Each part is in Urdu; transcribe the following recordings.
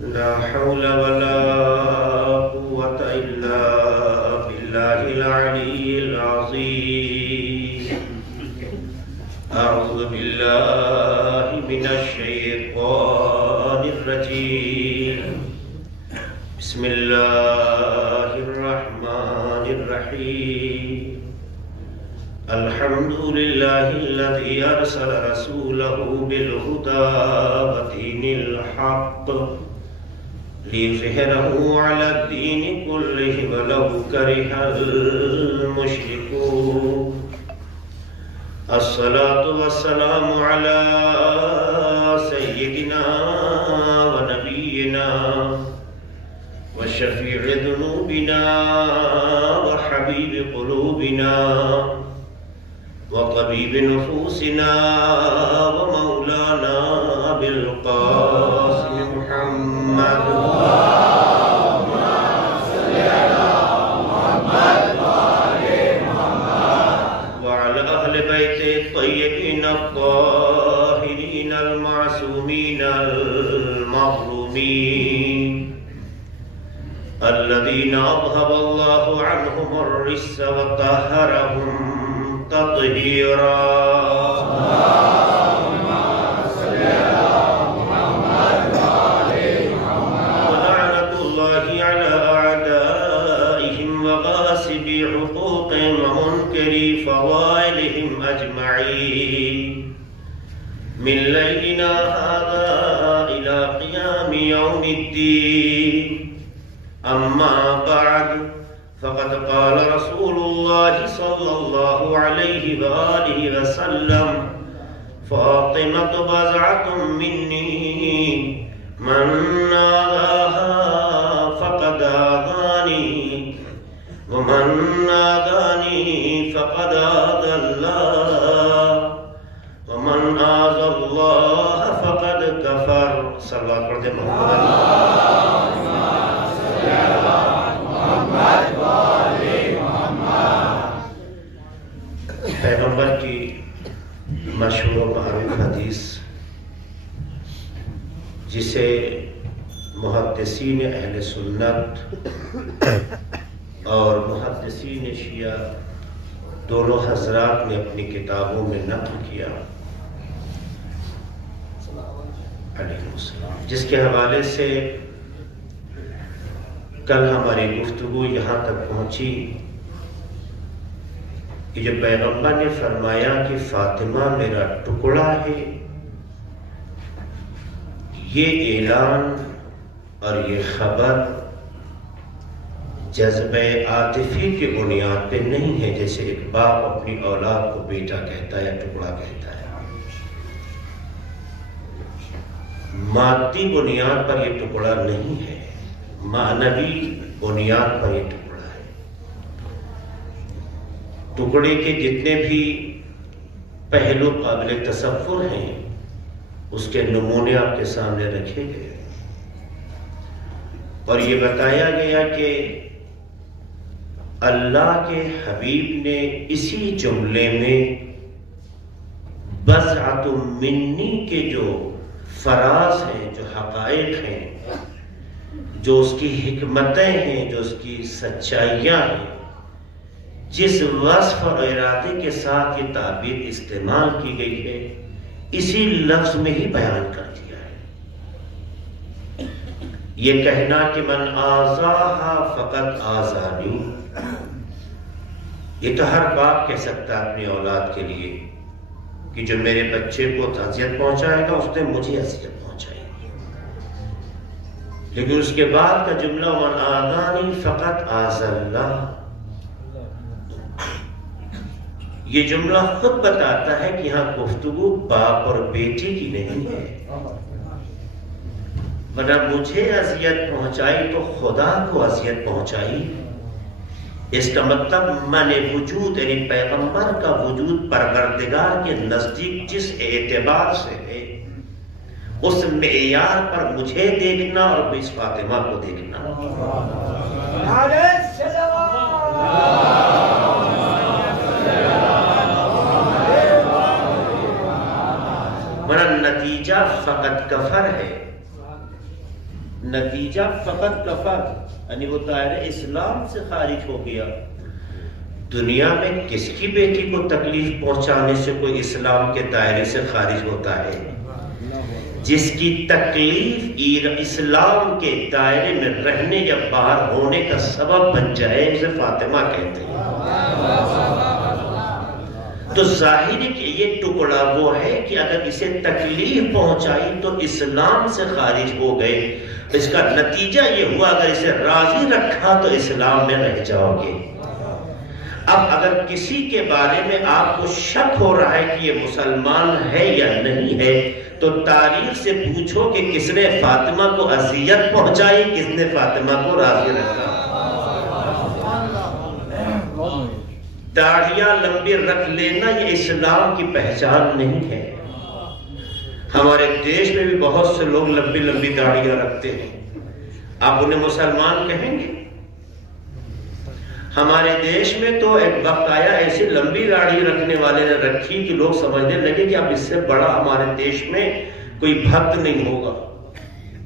لا حول ولا قوة إلا بالله العلي العظيم. أعوذ بالله من الشيطان الرجيم. بسم الله الرحمن الرحيم. الحمد لله الذي أرسل رسوله بالهدى ودين الحق ليظهره على الدين كله ولو كره المشركون. الصلاة والسلام على سيدنا ونبينا وشفيع ذنوبنا وحبيب قلوبنا وطبيب نفوسنا ومولانا أبي القاسم محمد. اللهم صل على محمد وآل محمد وعلى أهل بيته الطيبين الطاهرين المعصومين المظلومين الذين أذهب الله عنهم الرجس وطهرهم تطهيرا. اللهم صل على محمد وآل محمد ولعنة الله على أعدائهم وغاصبي حقوقهم ومنكري فضائلهم أجمعين من ليلنا هذا إلى قيام يوم الدين. أما بعد، فقد قال رسول الله صلى الله عليه وآله وسلم: فاطمة بضعة مني من آذاها فقد آذاني ومن آذاني فقد آذى الله ومن آذى الله فقد كفر. صلی اللہ علیہ وسلم. پیغمبر کی مشہور و معروف حدیث جسے محدثین اہل سنت اور محدثین شیعہ دونوں حضرات نے اپنی کتابوں میں نقل کیا علیہ السلام، جس کے حوالے سے کل ہماری گفتگو یہاں تک پہنچی کہ جب پیغمبر نے فرمایا کہ فاطمہ میرا ٹکڑا ہے، یہ اعلان اور یہ خبر جذبہ عاطفی کی بنیاد پہ نہیں ہے، جیسے ایک باپ اپنی اولاد کو بیٹا کہتا ہے یا ٹکڑا کہتا ہے. مادی بنیاد پر یہ ٹکڑا نہیں ہے، معنوی بنیاد پر یہ ٹکڑا ہے. ٹکڑے کے جتنے بھی پہلو قابل تصور ہیں اس کے نمونے آپ کے سامنے رکھے گئے اور یہ بتایا گیا کہ اللہ کے حبیب نے اسی جملے میں بضعۃ منی کے جو فراز ہیں، جو حقائق ہیں، جو اس کی حکمتیں ہیں، جو اس کی سچائیاں ہیں، جس وصف اور ارادے کے ساتھ یہ تعبیر استعمال کی گئی ہے اسی لفظ میں ہی بیان کر دیا ہے. یہ کہنا کہ من آذاہا فقط آذانی، یہ تو ہر باپ کہہ سکتا ہے اپنی اولاد کے لیے کہ جو میرے بچے کو اذیت پہنچائے گا اس نے مجھے اذیت پہنچائی گی. لیکن اس کے بعد کا جملہ من آذانی فقط آذى اللہ، یہ جملہ خود بتاتا ہے کہ یہاں گفتگو باپ اور بیٹی کی نہیں ہے، ورنہ مجھے اذیت پہنچائی تو خدا کو اذیت پہنچائی. اس کا مطلب من وجود یعنی پیغمبر کا وجود پروردگار کے نزدیک جس اعتبار سے ہے اس معیار پر مجھے دیکھنا اور اس فاطمہ کو دیکھنا. ورنہ نتیجہ فقط کفر ہے. نتیجہ فقط کفر، یعنی وہ دائرہ اسلام سے خارج ہو گیا۔ دنیا میں کس کی بیٹی کو تکلیف پہنچانے سے کوئی اسلام کے دائرے سے خارج ہوتا ہے؟ جس کی تکلیف اسلام کے دائرے میں رہنے یا باہر ہونے کا سبب بن جائے اسے فاطمہ کہتے ہیں۔ تو ظاہر ہے کہ یہ ٹکڑا وہ ہے کہ اگر اسے تکلیف پہنچائی تو اسلام سے خارج ہو گئے۔ اس کا نتیجہ یہ ہوا اگر اسے راضی رکھا تو اسلام میں رہ جاؤ گے۔ اب اگر کسی کے بارے میں آپ کو شک ہو رہا ہے کہ یہ مسلمان ہے یا نہیں ہے تو تاریخ سے پوچھو کہ کس نے فاطمہ کو اذیت پہنچائی، کس نے فاطمہ کو راضی رکھا۔ داڑھیاں لمبی رکھ لینا یہ اسلام کی پہچان نہیں ہے۔ ہمارے دیش میں بھی بہت سے لوگ لمبی لمبی داڑھیاں رکھتے ہیں، آپ انہیں مسلمان کہیں گے؟ ہمارے دیش میں تو ایک وقت آیا ایسی لمبی داڑھی رکھنے والے نے رکھی کہ لوگ سمجھنے لگے کہ اب اس سے بڑا ہمارے دیش میں کوئی بھکت نہیں ہوگا۔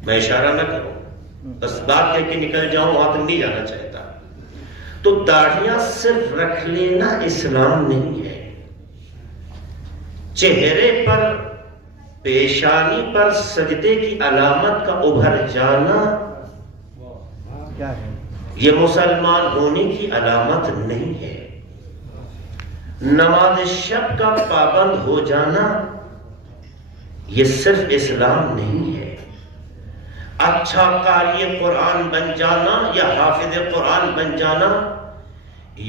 میں اشارہ نہ کروں، بس بات کہہ کے نکل جاؤں، وہاں تک نہیں جانا چاہتا۔ تو داڑھیاں صرف رکھ لینا اسلام نہیں ہے۔ چہرے پر، پیشانی پر سجدے کی علامت کا ابھر جانا یہ مسلمان ہونے کی علامت نہیں ہے۔ نماز شب کا پابند ہو جانا یہ صرف اسلام نہیں ہے۔ اچھا قاری قرآن بن جانا یا حافظ قرآن بن جانا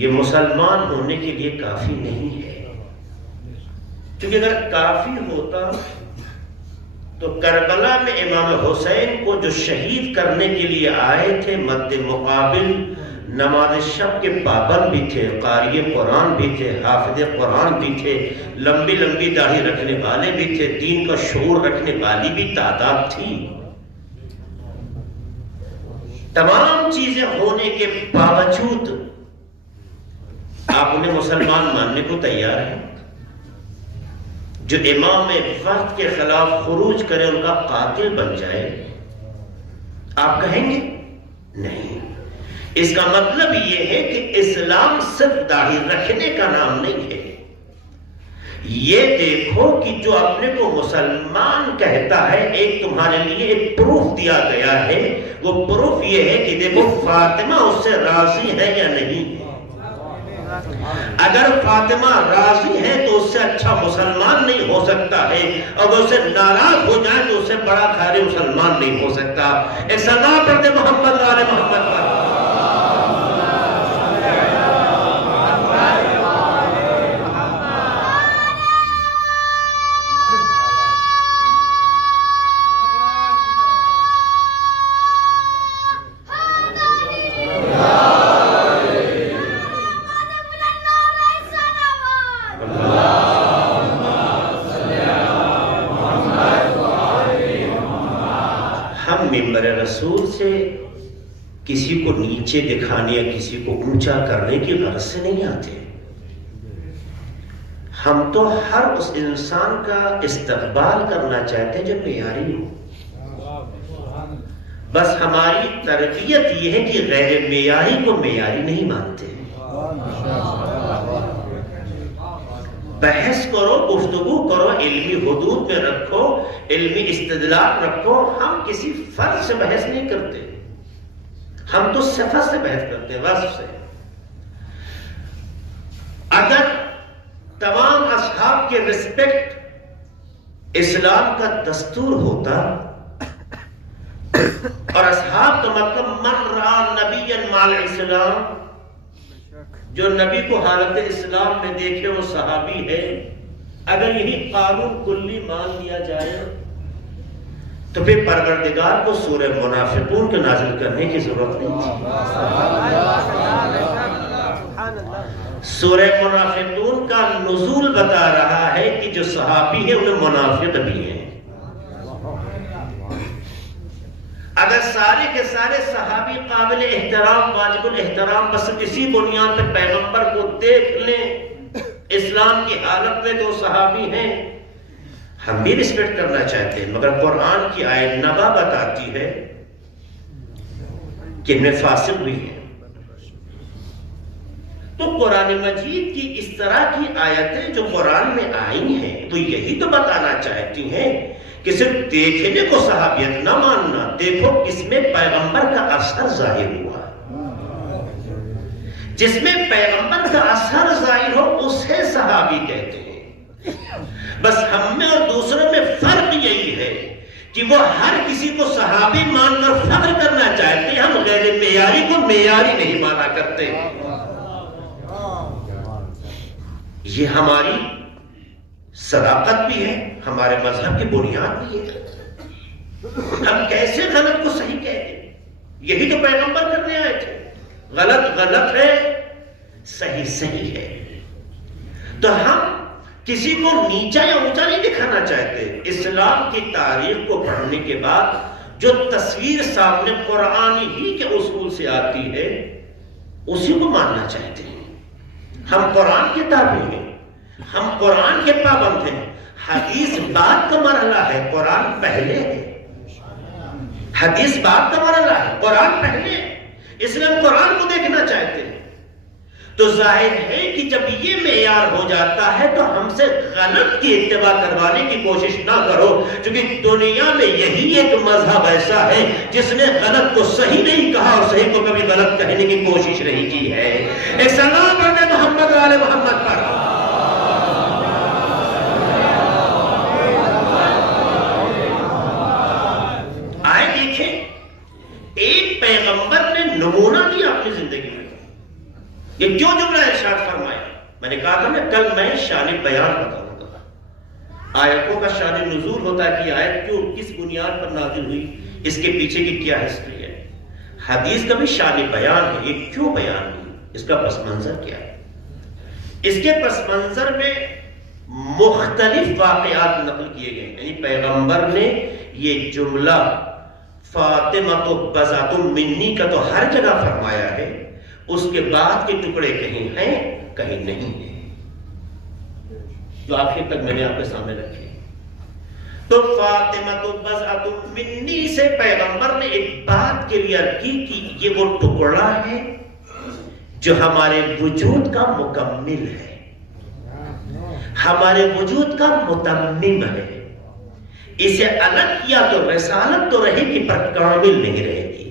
یہ مسلمان ہونے کے لیے کافی نہیں ہے۔ کیونکہ اگر کافی ہوتا تو کربلا میں امام حسین کو جو شہید کرنے کے لیے آئے تھے مد مقابل نماز شب کے پابند بھی تھے، قاری قرآن بھی تھے، حافظ قرآن بھی تھے، لمبی لمبی داڑھی رکھنے والے بھی تھے، دین کا شعور رکھنے والی بھی تعداد تھی۔ تمام چیزیں ہونے کے باوجود آپ انہیں مسلمان ماننے کو تیار ہیں؟ جو امام وقت کے خلاف خروج کرے ان کا قاتل بن جائے، آپ کہیں گے؟ نہیں۔ اس کا مطلب یہ ہے کہ اسلام صرف داڑھی رکھنے کا نام نہیں ہے۔ یہ دیکھو کہ جو اپنے کو مسلمان کہتا ہے، ایک تمہارے لیے ایک پروف دیا گیا ہے، وہ پروف یہ ہے کہ دیکھو فاطمہ اس سے راضی ہے یا نہیں ہے۔ اگر فاطمہ راضی ہے تو اس سے اچھا مسلمان نہیں ہو سکتا ہے، اور وہ اس سے ناراض ہو جائے تو اس سے بڑا خیر مسلمان نہیں ہو سکتا۔ ایک صدا پڑھتے محمد آل محمد پر۔ رسول سے کسی کو نیچے دکھانے یا کسی کو اونچا کرنے کی غرض سے نہیں آتے۔ ہم تو ہر اس انسان کا استقبال کرنا چاہتے ہیں جو معیاری ہو۔ بس ہماری تربیت یہ ہے کہ غیر معیاری کو معیاری نہیں مانتے۔ بحث کرو، گفتگو کرو، علمی حدود میں رکھو، علمی استدلال رکھو۔ ہم کسی فرد سے بحث نہیں کرتے، ہم تو صفت سے بحث کرتے ہیں، وصف سے۔ اگر تمام اصحاب کے رسپیکٹ اسلام کا دستور ہوتا، اور اصحاب کا مطلب من رأى نبیا مع الاسلام، جو نبی کو حالت اسلام میں دیکھے وہ صحابی ہے، اگر یہی قانون کلی مان لیا جائے تو پھر پروردگار کو سورہ منافقون کو نازل کرنے کی ضرورت نہیں تھی۔ سورہ منافقون کا نزول بتا رہا ہے کہ جو صحابی ہیں انہیں منافق بھی ہیں۔ اگر سارے کے سارے صحابی قابل احترام، واجب الاحترام، بس اسی بنیاد پہ پیغمبر کو دیکھ لیں اسلام کی حالت میں تو صحابی ہیں، ہم بھی رسپیکٹ کرنا چاہتے ہیں۔ مگر قرآن کی آیت نبا بتاتی ہے کہ ان میں فاسق بھی ہیں۔ تو قرآن مجید کی اس طرح کی آیتیں جو قرآن میں آئی ہیں وہ یہی تو بتانا چاہتی ہیں کہ صرف دیکھنے کو صحابیت نہ ماننا، دیکھو اس میں پیغمبر کا اثر ظاہر ہوا، جس میں پیغمبر کا اثر ظاہر ہو اسے صحابی کہتے ہیں۔ بس ہم میں اور دوسروں میں فرق یہی ہے کہ وہ ہر کسی کو صحابی مان کر فخر کرنا چاہتے ہیں، ہم غیر معیاری کو معیاری نہیں مانا کرتے۔ یہ ہماری صداقت بھی ہے، ہمارے مذہب کی بنیاد بھی ہے۔ ہم کیسے غلط کو صحیح کہہ دیں؟ یہی تو پیغمبر کرنے آئے تھے، غلط غلط ہے، صحیح صحیح ہے۔ تو ہم کسی کو نیچا یا اونچا نہیں دکھانا چاہتے۔ اسلام کی تاریخ کو پڑھنے کے بعد جو تصویر سامنے قرآن ہی کے اصول سے آتی ہے اسی کو ماننا چاہتے ہیں۔ ہم قرآن کے تابع ہیں، ہم قرآن کے پابند ہیں۔ حدیث بعد کا مرحلہ ہے، قرآن پہلے ہے۔ حدیث بعد کا مرحلہ ہے، قرآن پہلے ہے، اس لیے ہم قرآن کو دیکھنا چاہتے ہیں۔ تو ظاہر ہے کہ جب یہ معیار ہو جاتا ہے تو ہم سے غلط کی اتباع کروانے کی کوشش نہ کرو، کیونکہ دنیا میں یہی ایک مذہب ایسا ہے جس نے غلط کو صحیح نہیں کہا اور صحیح کو کبھی غلط کہنے کی کوشش نہیں کی ہے۔ ایک سلام پڑھنے محمد آل محمد پر۔ آئے دیکھیں، ایک پیغمبر نے نمونہ دیا اپنی زندگی میں۔ یہ کیوں جملہ ارشاد فرمایا؟ میں نے کہا تھا میں کل میں شان بیان بتاؤں گا، آیتوں کا شان نزول ہوتا ہے کہ آیت کیوں کس بنیاد پر نازل ہوئی، اس کے پیچھے کی کیا ہسٹری ہے۔ حدیث کا بھی شان بیان ہے، یہ کیوں بیان ہوئی، اس کا پس منظر کیا ہے۔ اس کے پس منظر میں مختلف واقعات نقل کیے گئے، یعنی پیغمبر نے یہ جملہ فاطمہ بضعۃ منی کا تو ہر جگہ فرمایا ہے، اس کے بعد کے ٹکڑے کہیں ہیں کہیں نہیں ہیں، جو آخر تک میں نے آپ کے سامنے رکھے۔ تو فاطمہ بضعۃ منی سے پیغمبر نے ایک بات کلیئر کی کہ یہ وہ ٹکڑا ہے جو ہمارے وجود کا مکمل ہے، ہمارے وجود کا متمم ہے۔ اسے الگ کیا تو رسالت تو رہے گی پر کامل نہیں رہے گی،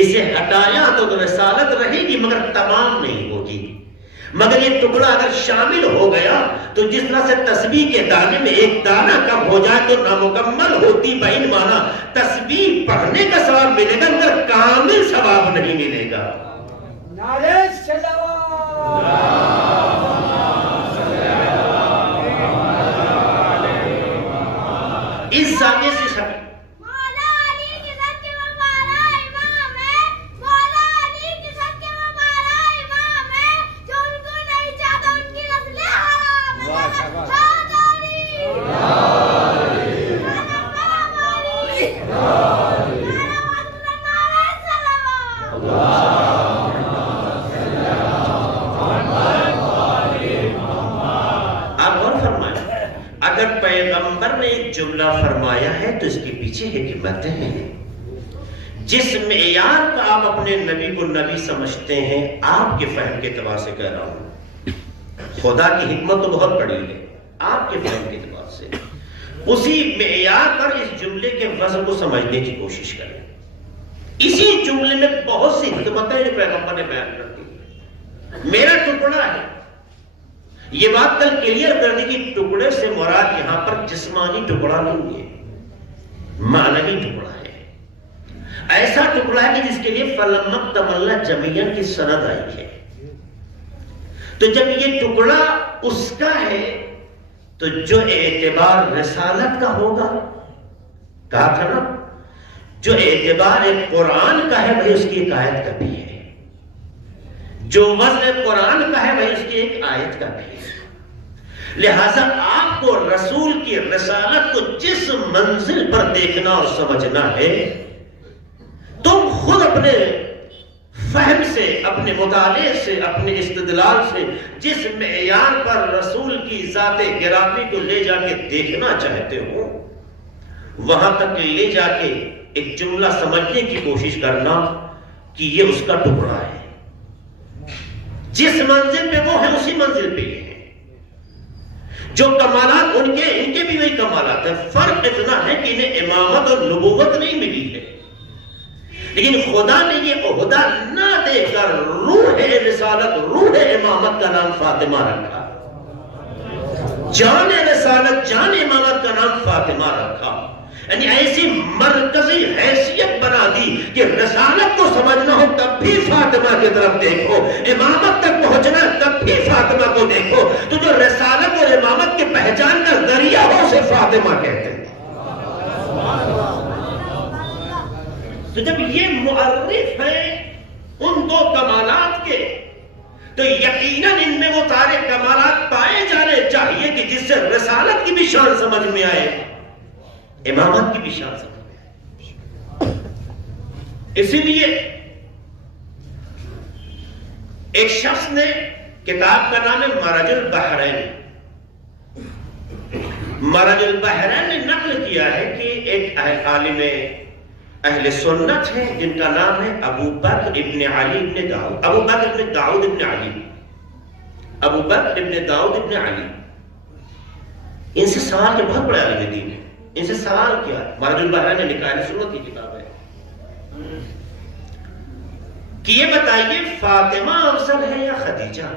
اسے ہٹایا تو رسالت رہے گی مگر تمام نہیں ہوگی۔ مگر یہ ٹکڑا اگر شامل ہو گیا تو جس طرح سے تسبیح کے دانے میں ایک دانہ کم ہو جائے تو نامکمل ہوتی بین مانا تسبیح پڑھنے کا ثواب ملے گا مگر کامل ثواب نہیں ملے گا۔ نعرہ صلوات۔ اس زاویے سے جملہ فرمایا ہے تو اس کے پیچھے حکمتیں ہیں۔ جس معیار کا آپ اپنے نبی کو نبی سمجھتے ہیں، آپ کے فہم کے اعتبار سے کہہ رہا ہوں، خدا کی حکمت تو بہت بڑی ہے، آپ کے فہم کے اعتبار سے اسی معیار پر اس جملے کے وزن کو سمجھنے کی کوشش کریں۔ اسی جملے میں بہت سی حکمتیں جو پیغمبر نے بیان کر دی۔ میرا ٹکڑا ہے، یہ بات کل کلیئر کرنے کی ٹکڑے سے مراد یہاں پر جسمانی ٹکڑا نہیں ہے، معنوی ٹکڑا ہے۔ ایسا ٹکڑا ہے کہ جس کے لیے فلمت تملا جمیعن کی سند آئی ہے۔ تو جب یہ ٹکڑا اس کا ہے تو جو اعتبار رسالت کا ہوگا، کہا تھا نا، جو اعتبار قرآن کا ہے وہی اس کی ایک آیت کا بھی ہے، جو وزن قرآن کا ہے وہی اس کی ایک آیت کا بھی ہے۔ لہذا آپ کو رسول کی رسالت کو جس منزل پر دیکھنا اور سمجھنا ہے، تم خود اپنے فہم سے، اپنے مطالعے سے، اپنے استدلال سے جس معیار پر رسول کی ذات گرامی کو لے جا کے دیکھنا چاہتے ہو، وہاں تک لے جا کے ایک جملہ سمجھنے کی کوشش کرنا کہ یہ اس کا ٹکڑا ہے. جس منزل پہ وہ ہے اسی منزل پہ یہ ہے. جو کمالات ان کے بھی وہی کمالات ہیں. فرق اتنا ہے کہ انہیں امامت اور نبوت نہیں ملی ہے، لیکن خدا نے یہ عہدہ نہ دے کر روح رسالت، روح امامت کا نام فاطمہ رکھا. جان رسالت، جان امامت کا نام فاطمہ رکھا. یعنی ایسی مرکزی حیثیت بنا دی کہ رسالت کو سمجھنا ہو تب بھی فاطمہ کی طرف دیکھو، امامت تک پہنچنا تب بھی فاطمہ کو دیکھو. تو جو رسالت اور امامت کے پہچان کا ذریعہ ہو اسے فاطمہ کہتے ہیں. تو جب یہ معرف ہے ان دو کمالات کے، تو یقیناً ان میں وہ سارے کمالات پائے جانے چاہیے کہ جس سے رسالت کی بھی شان سمجھ میں آئے، امامت کی بھی شان سمجھ میں آئے. اسی لیے ایک شخص نے، کتاب کا نام ہے مرج البحرین، مرج البحرین نے نقل کیا ہے کہ ایک عالم اہل سنت ہے جن کا نام ہے ابو بکر ابن علی ابن داؤد، ابو بکر ابن داؤد ابن علی، ابو بکر ابن داؤد ابن علی. ان سے سوال کے بہت بڑے عالم دین ہیں. ان سے سوال کیا، مرج البحرین نے لکھا ہے، سنت کی کتاب ہے، کہ یہ بتائیے فاطمہ افضل ہے یا خدیجہ؟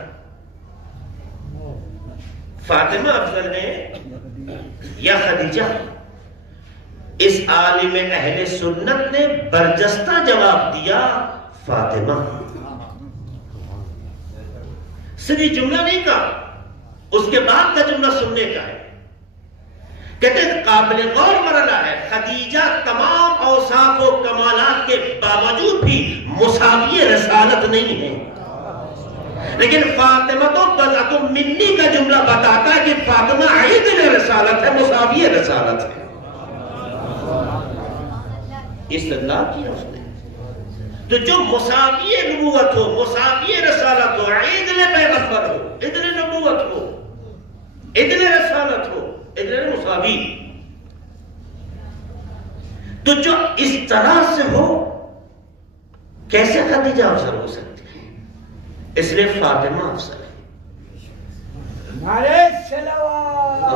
فاطمہ افضل ہے یا خدیجہ؟ اس عالم اہل سنت نے برجستہ جواب دیا فاطمہ. صرف جملہ نہیں کہا، اس کے بعد کا جملہ سننے کا ہے. کہتے ہیں قابل غور مرحلہ ہے، خدیجہ تمام اوصاف و کمالات کے باوجود بھی مساوی رسالت نہیں ہے، لیکن فاطمہ تو بضعۃ منی کا جملہ بتاتا ہے کہ فاطمہ عین رسالت ہے، مساوی رسالت ہے. استدلال کیا اس نے. تو جو مساوی نبوت ہو، مساوی رسالت ہو، عدل پیغمبر ہو، عدل نبوت ہو، عدل رسالت ہو، عدل مساوی، تو جو اس طرح سے ہو کیسے خدیجہ افضل ہو سکتی ہے؟ اس لیے فاطمہ افضل ہے. نعرہ صلوات.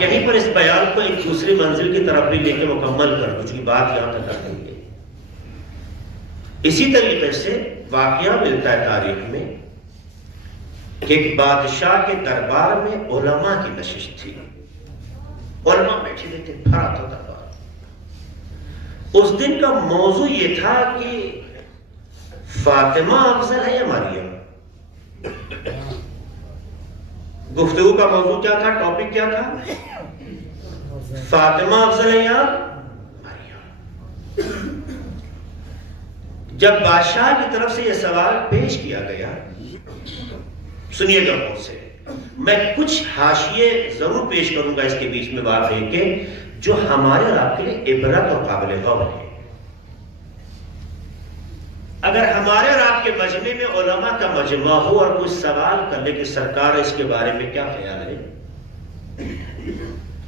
یہیں پر اس بیان کو ایک دوسری منزل کی طرف بھی لے کے مکمل کر دو، چونکہ بات یہاں تک کر دیں گے. اسی طریقے سے واقعہ ملتا ہے تاریخ میں کہ ایک بادشاہ کے دربار میں علماء کی نشست تھی. علماء بیٹھے ہوئے تھے، بھرا تھا دربار. اس دن کا موضوع یہ تھا کہ فاطمہ افضل ہے یا مریم. گفتگو کا موضوع کیا تھا، ٹاپک کیا تھا؟ فاطمہ افضل ہے یا مریم. جب بادشاہ کی طرف سے یہ سوال پیش کیا گیا، سنیے گا مجھ سے، میں کچھ حاشیے ضرور پیش کروں گا اس کے بیچ میں بات ہے کہ جو ہمارے اور آپ کے لیے عبرت اور قابل غور ہے. اگر ہمارے اور آپ کے مجمع میں علماء کا مجمع ہو اور کوئی سوال کر لے کہ سرکار اس کے بارے میں کیا خیال ہے،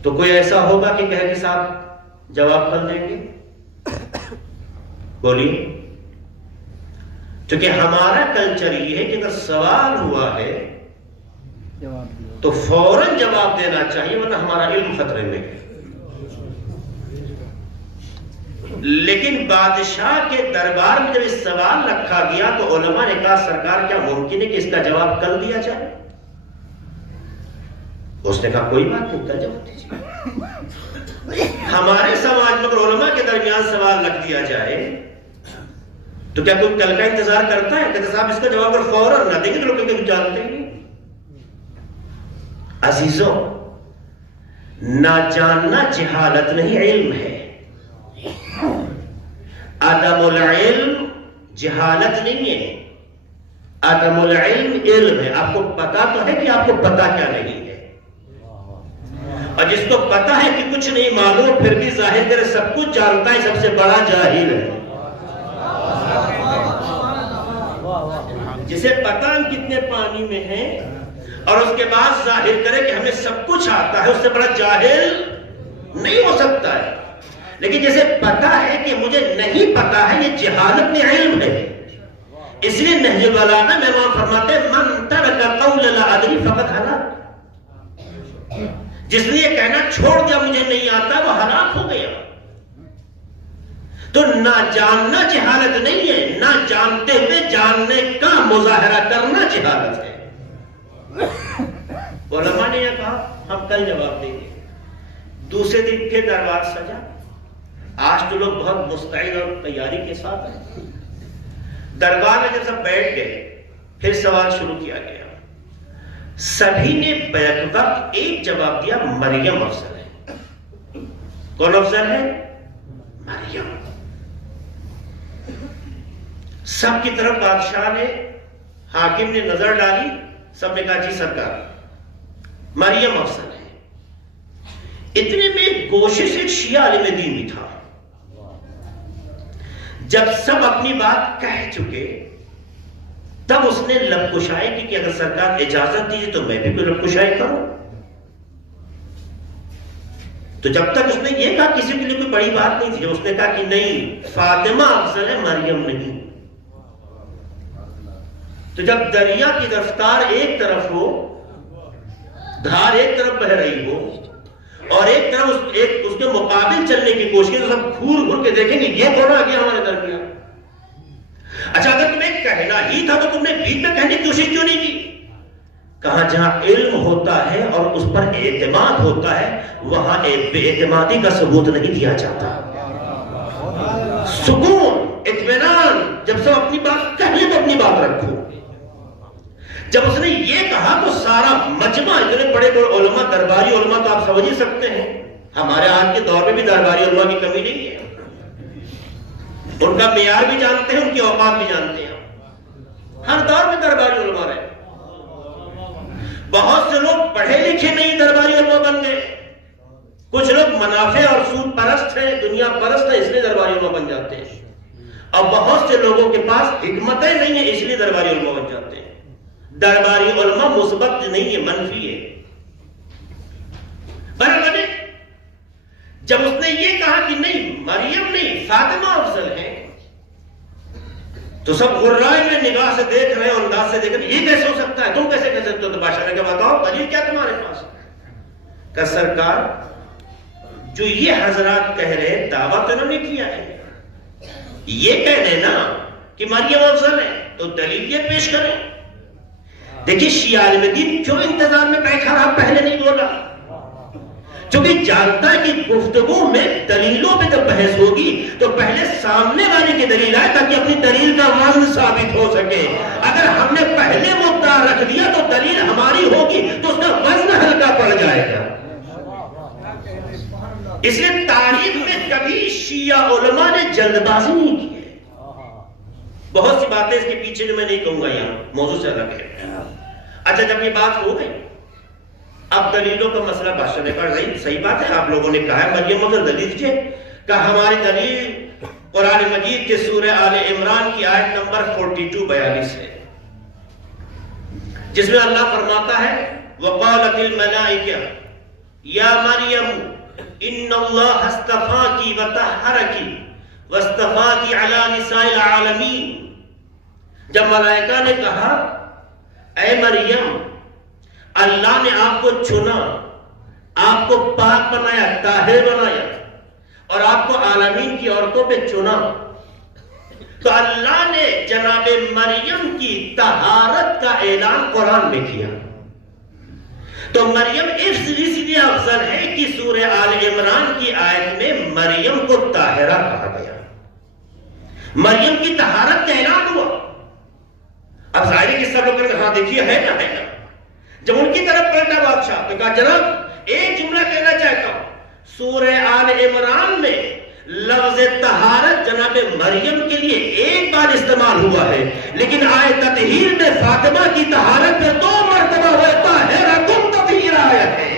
تو کوئی ایسا ہوگا کہ کہہ کے صاحب جواب کر دیں گے؟ بولیے. کیونکہ ہمارا کلچر یہ ہے کہ اگر سوال ہوا ہے تو فوراً جواب دینا چاہیے، ورنہ ہمارا علم خطرے میں ہے. لیکن بادشاہ کے دربار میں جب اس سوال رکھا گیا تو علماء نے کہا سرکار کیا ممکن ہے کہ اس کا جواب کل دیا جائے؟ اس نے کہا کوئی بات نہیں، کل جواب دیجیے. ہمارے سماج میں اگر علماء کے درمیان سوال رکھ دیا جائے تو کیا کوئی کل کا انتظار کرتا ہے؟ کہتے صاحب اس کا جواب اگر فوراً نہ دیں گے تو لوگ کہیں جانتے ہیں. عزیزوں، نہ جاننا جہالت نہیں، علم ہے. عدم العلم جہالت نہیں ہے، عدم العلم علم ہے. آپ کو پتا تو ہے کہ آپ کو پتا کیا نہیں ہے. اور جس کو پتا ہے کہ کچھ نہیں معلوم پھر بھی ظاہر کرے سب کچھ جانتا ہے، سب سے بڑا جاہل ہے۔ جسے پتا ہم کتنے پانی میں ہیں اور اس کے بعد ظاہر کرے کہ ہمیں سب کچھ آتا ہے، اس سے بڑا جاہل نہیں ہو سکتا ہے۔ لیکن جسے پتا ہے کہ مجھے نہیں پتا ہے، یہ جہالت میں علم ہے۔ اس لیے نہج البلاغہ میں امام فرماتے ہیں من ترک قول لا ادری فقد ہلاک، جس نے یہ کہنا چھوڑ دیا مجھے نہیں آتا وہ ہلاک ہو گیا۔ تو نہ جاننا جہالت نہیں ہے، نہ جانتے ہوئے جاننے کا مظاہرہ کرنا جہالت ہے۔ علماء نے یہ کہا، ہم کل جواب دیں گے۔ دوسرے دن پھر دربار سجا۔ آج تو لوگ بہت مستعد اور تیاری کے ساتھ ہیں۔ دربار میں جب سب بیٹھ گئے پھر سوال شروع کیا گیا۔ سبھی نے بیک وقت ایک جواب دیا، مریم افضل ہے۔ کون افضل ہے؟ مریم۔ سب کی طرف بادشاہ نے، حاکم نے نظر ڈالی، سب نے کہا جی سرکار مریم افضل ہے۔ اتنے میں گوشے سے ایک شیعہ عالم دین بھی تھا۔ جب سب اپنی بات کہہ چکے تب اس نے لب کشائی کی کہ اگر سرکار اجازت دیجیے تو میں بھی کوئی لب کشائی کروں۔ تو جب تک اس نے یہ کہا کسی کے لیے کوئی بڑی بات نہیں تھی، اس نے کہا کہ نہیں فاطمہ افضل ہے، مریم نہیں۔ تو جب دریا کی رفتار ایک طرف ہو، دھار ایک طرف بہ رہی ہو اور ایک طرف اس کے مقابل چلنے کی کوشش تو سب گھور گھور کے دیکھیں گے یہ کون آ گیا ہمارے درمیان۔ اچھا اگر تمہیں کہنا ہی تھا تو تم نے بیچ میں کہنے کی کوشش کیوں نہیں کی؟ کہاں جہاں علم ہوتا ہے اور اس پر اعتماد ہوتا ہے وہاں بے اعتمادی کا ثبوت نہیں دیا جاتا۔ سکون، اطمینان، جب سب اپنی بات کہنے تو اپنی بات رکھو۔ جب اس نے یہ کہا تو سارا مجمع، اتنے بڑے بڑے علماء، درباری علماء تو آپ سمجھ ہی سکتے ہیں، ہمارے آج کے دور میں بھی درباری علماء کی کمی نہیں ہے، ان کا معیار بھی جانتے ہیں، ان کی اوقات بھی جانتے ہیں، ہر دور میں درباری علماء رہے۔ بہت سے لوگ پڑھے لکھے نہیں درباری علماء بن گئے، کچھ لوگ منافع اور سود پرست ہیں، دنیا پرست ہیں، اس لیے درباری علماء بن جاتے ہیں، اور بہت سے لوگوں کے پاس حکمتیں نہیں ہیں اس لیے درباری علماء بن جاتے ہیں۔ درباری علماء مثبت نہیں ہے، منفی ہے۔ برابر ہے؟ جب اس نے یہ کہا کہ نہیں مریم نہیں فاطمہ افضل ہے تو سب غرائے میں نگاہ سے دیکھ رہے ہیں اور انداز سے دیکھ رہے ہیں، یہ کیسے ہو سکتا ہے، تم کیسے کہہ سکتے ہو؟ تو بادشاہ نے کہا بتاؤ دلیل کیا تمہارے پاس؟ کہ سرکار جو یہ حضرات کہہ رہے ہیں دعویٰ تو انہوں نے کیا ہے، یہ کہہ رہے نا کہ مریم افضل ہے تو دلیل یہ پیش کریں۔ دیکھیں شیعہ عالم دین کیوں انتظار میں بیٹھا رہا، پہلے نہیں بولا؟ چونکہ جانتا ہے کہ گفتگو میں دلیلوں پہ جب بحث ہوگی تو پہلے سامنے والے کی دلیل آئے تاکہ اپنی دلیل کا وزن ثابت ہو سکے۔ اگر ہم نے پہلے مدعا رکھ دیا تو دلیل ہماری ہوگی تو اس کا وزن ہلکا پڑ جائے گا۔ اس لیے تاریخ میں کبھی شیعہ علماء نے جلد بازی نہیں کی ہے۔ بہت سی باتیں اس کے پیچھے جو میں نہیں کہوں گا، یہاں موضوع سے الگ ہے۔ اچھا جب یہ بات ہو گئی اب دلیلوں کا مسئلہ بادشاہ نے کہا صحیح بات ہے، آپ لوگوں نے کہا ہے مریم افضل دلیل دیجیے۔ کہا ہماری دلیل قرآن مجید کے سورہ آل عمران کی آیت نمبر 42-42 ہے، جس میں اللہ فرماتا ہے وَقَالَتِ الْمَلَائِكَةُ يَا مَرْيَمُ إِنَّ اللَّهَ اصْطَفَاكِ وَطَهَّرَكِ وَاصْطَفَاكِ عَلَى نِسَاءِ الْعَالَمِينَ۔ جب ملائکہ نے کہا اے مریم اللہ نے آپ کو چنا، آپ کو پاک بنایا، طاہر بنایا اور آپ کو عالمین کی عورتوں پہ چنا، تو اللہ نے جناب مریم کی طہارت کا اعلان قرآن میں کیا۔ تو مریم اس لیے افضل ہے کہ سورہ آل عمران کی آیت میں مریم کو طاہرہ کہا گیا، مریم کی طہارت کا اعلان ہوا۔ اب ظاہری قصہ لوگ کہیں ہاں دیکھیے ہے نا، ہے نا۔ جب ان کی طرف پلٹا بادشاہ تو کہا جناب ایک جملہ کہنا چاہتا ہوں، سورہ آل عمران میں لفظ طہارت جناب مریم کے لیے ایک بار استعمال ہوا ہے، لیکن آیت تطہیر میں فاطمہ کی طہارت پہ 2 مرتبہ ہوتا ہے، رقم تطہیر آیت ہے۔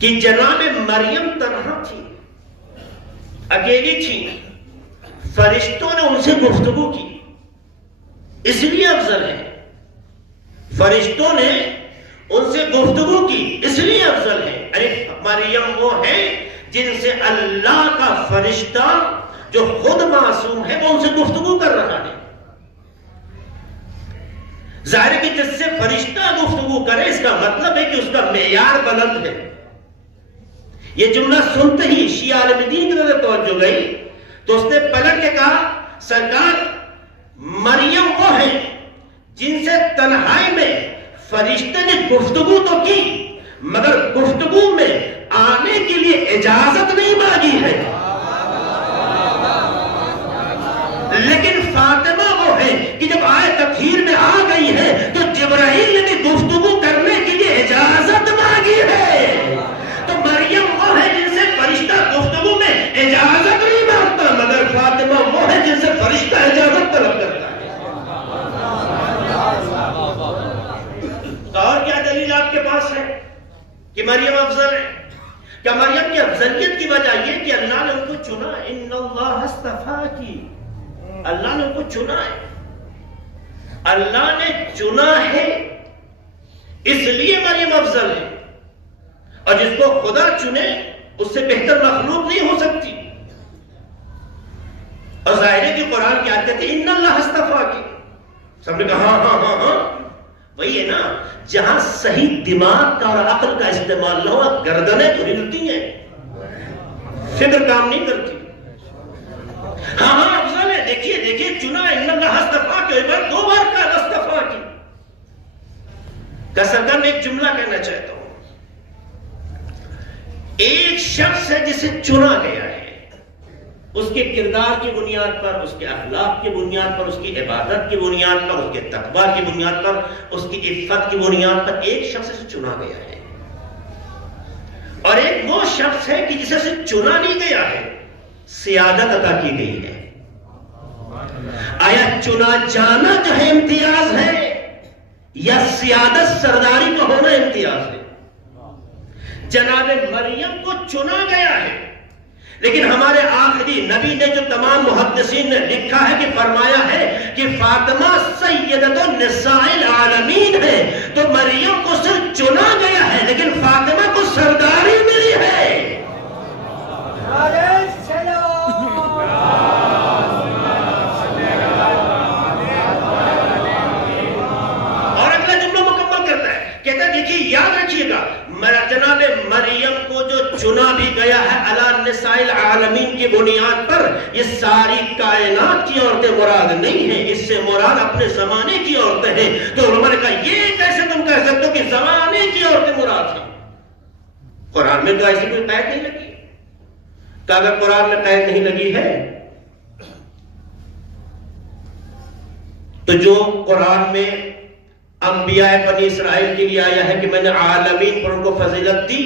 کہ جناب مریم تنہا تھی، اکیلی تھی، فرشتوں نے ان سے گفتگو کی، اس لیے افضل ہے۔ فرشتوں نے ان سے گفتگو کی اس لیے افضل ہے۔ ارے مریم وہ ہے جن سے اللہ کا فرشتہ جو خود معصوم ہے وہ ان سے گفتگو کر رہا ہے۔ ظاہر ہے کہ جس سے فرشتہ گفتگو کرے اس کا مطلب ہے کہ اس کا معیار بلند ہے۔ یہ جملہ سنتے ہی شیعہ عالم دین کی نظر توجہ گئی تو اس نے پلٹ کے کہا سرکار مریم وہ ہے جن سے تنہائی میں فرشتے نے گفتگو تو کی مگر گفتگو میں آنے کے لیے اجازت نہیں مانگی ہے، لیکن فاطمہ وہ ہے کہ جب آئے تطہیر میں آ گئی ہے تو جبرائیل نے بھی گفتگو کرنے کے لیے اجازت مانگی ہے۔ تو مریم وہ ہے جن سے فرشتہ گفتگو میں اجازت نہیں مانگتا مگر فاطمہ وہ ہے جن سے فرشتہ اجازت طلب کرتا ہے۔ اور کیا دلیل آپ کے پاس ہے کہ مریم افضل ہے؟ کیا مریم کی افضلیت کی وجہ یہ کہ اللہ نے ان کو چنا؟ ان اللہ اصطفاکی، اللہ نے ان کو چنا ہے، اللہ نے چنا ہے اس لیے مریم افضل ہے، اور جس کو خدا چنے اس سے بہتر مخلوق نہیں ہو سکتی۔ اور ظاہر ہے کہ قرآن کی آیت کہتی ہے ان اللہ اصطفاکی، سب نے کہا ہاں ہاں ہاں ہاں، وہی ہے نا جہاں صحیح دماغ کا اور عقل کا استعمال نہ ہوا گردنیں تو ہلتی ہیں، فکر کام نہیں کرتی۔ ہاں ہاں افضل ہے، دیکھیے دیکھیے چنا ہے، ان اللہ اصطفاکی، ایک بار دو بار کا اصطفاکی کا سرکار میں ایک جملہ کہنا چاہتا ہوں۔ ایک شخص ہے جسے چنا گیا ہے، اس کے کردار کی بنیاد پر، اس کے اخلاق کی بنیاد پر، اس کی عبادت کی بنیاد پر، اس کے تقوی کی بنیاد پر، اس کی عفت کی بنیاد پر ایک شخص سے چنا گیا ہے، اور ایک وہ شخص ہے کہ جسے سے چنا نہیں گیا ہے، سیادت عطا کی گئی ہے۔ آیا چنا جانا جو ہے امتیاز ہے یا سیادت سرداری کا ہونا امتیاز ہے؟ جناب مریم کو چنا گیا ہے، لیکن ہمارے آخری نبی نے جو تمام محدثین نے لکھا ہے کہ فرمایا ہے کہ فاطمہ سیدۃ النساء العالمین ہے، تو مریم کو صرف چنا گیا ہے لیکن فاطمہ کو سرداری ملی ہے۔ اور اگلا جملہ مکمل کرتا ہے، کہتا ہے دیکھیے یاد رکھیے گا جناب مریم کو جو چنا بھی گیا ہے علی النساء العالمین کی بنیاد پر، یہ ساری کائنات کی عورتیں مراد نہیں ہیں، اس سے مراد اپنے زمانے کی عورتیں ہیں۔ تو علماء نے کہا یہ کیسے تم کہہ سکتے ہو کہ زمانے کی عورتیں مراد ہیں؟ قرآن میں تو ایسی کوئی قید نہیں لگی، تو اگر قرآن میں قید نہیں لگی ہے تو جو قرآن میں انبیاء بنی اسرائیل کے لیے آیا ہے کہ میں نے عالمین پر ان کو فضیلت دی،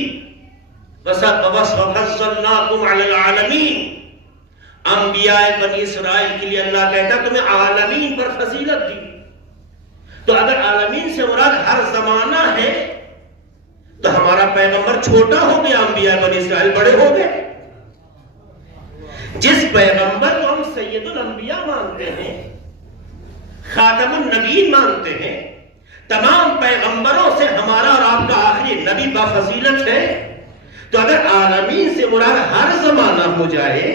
وَفَضَّلْنَاكُمْ عَلَى الْعَالَمِينَ، انبیاء بنی اسرائیل کے لیے اللہ کہتا تمہیں عالمین پر فضیلت دی، تو اگر عالمین سے مراد ہر زمانہ ہے تو ہمارا پیغمبر چھوٹا ہو گیا، انبیاء بنی اسرائیل بڑے ہو گئے۔ جس پیغمبر کو ہم سید الانبیاء مانتے ہیں، خاتم النبیین مانتے ہیں، تمام پیغمبروں سے ہمارا اور آپ کا آخری نبی بافضیلت ہے، تو اگر عالمین سے مراد ہر زمانہ ہو جائے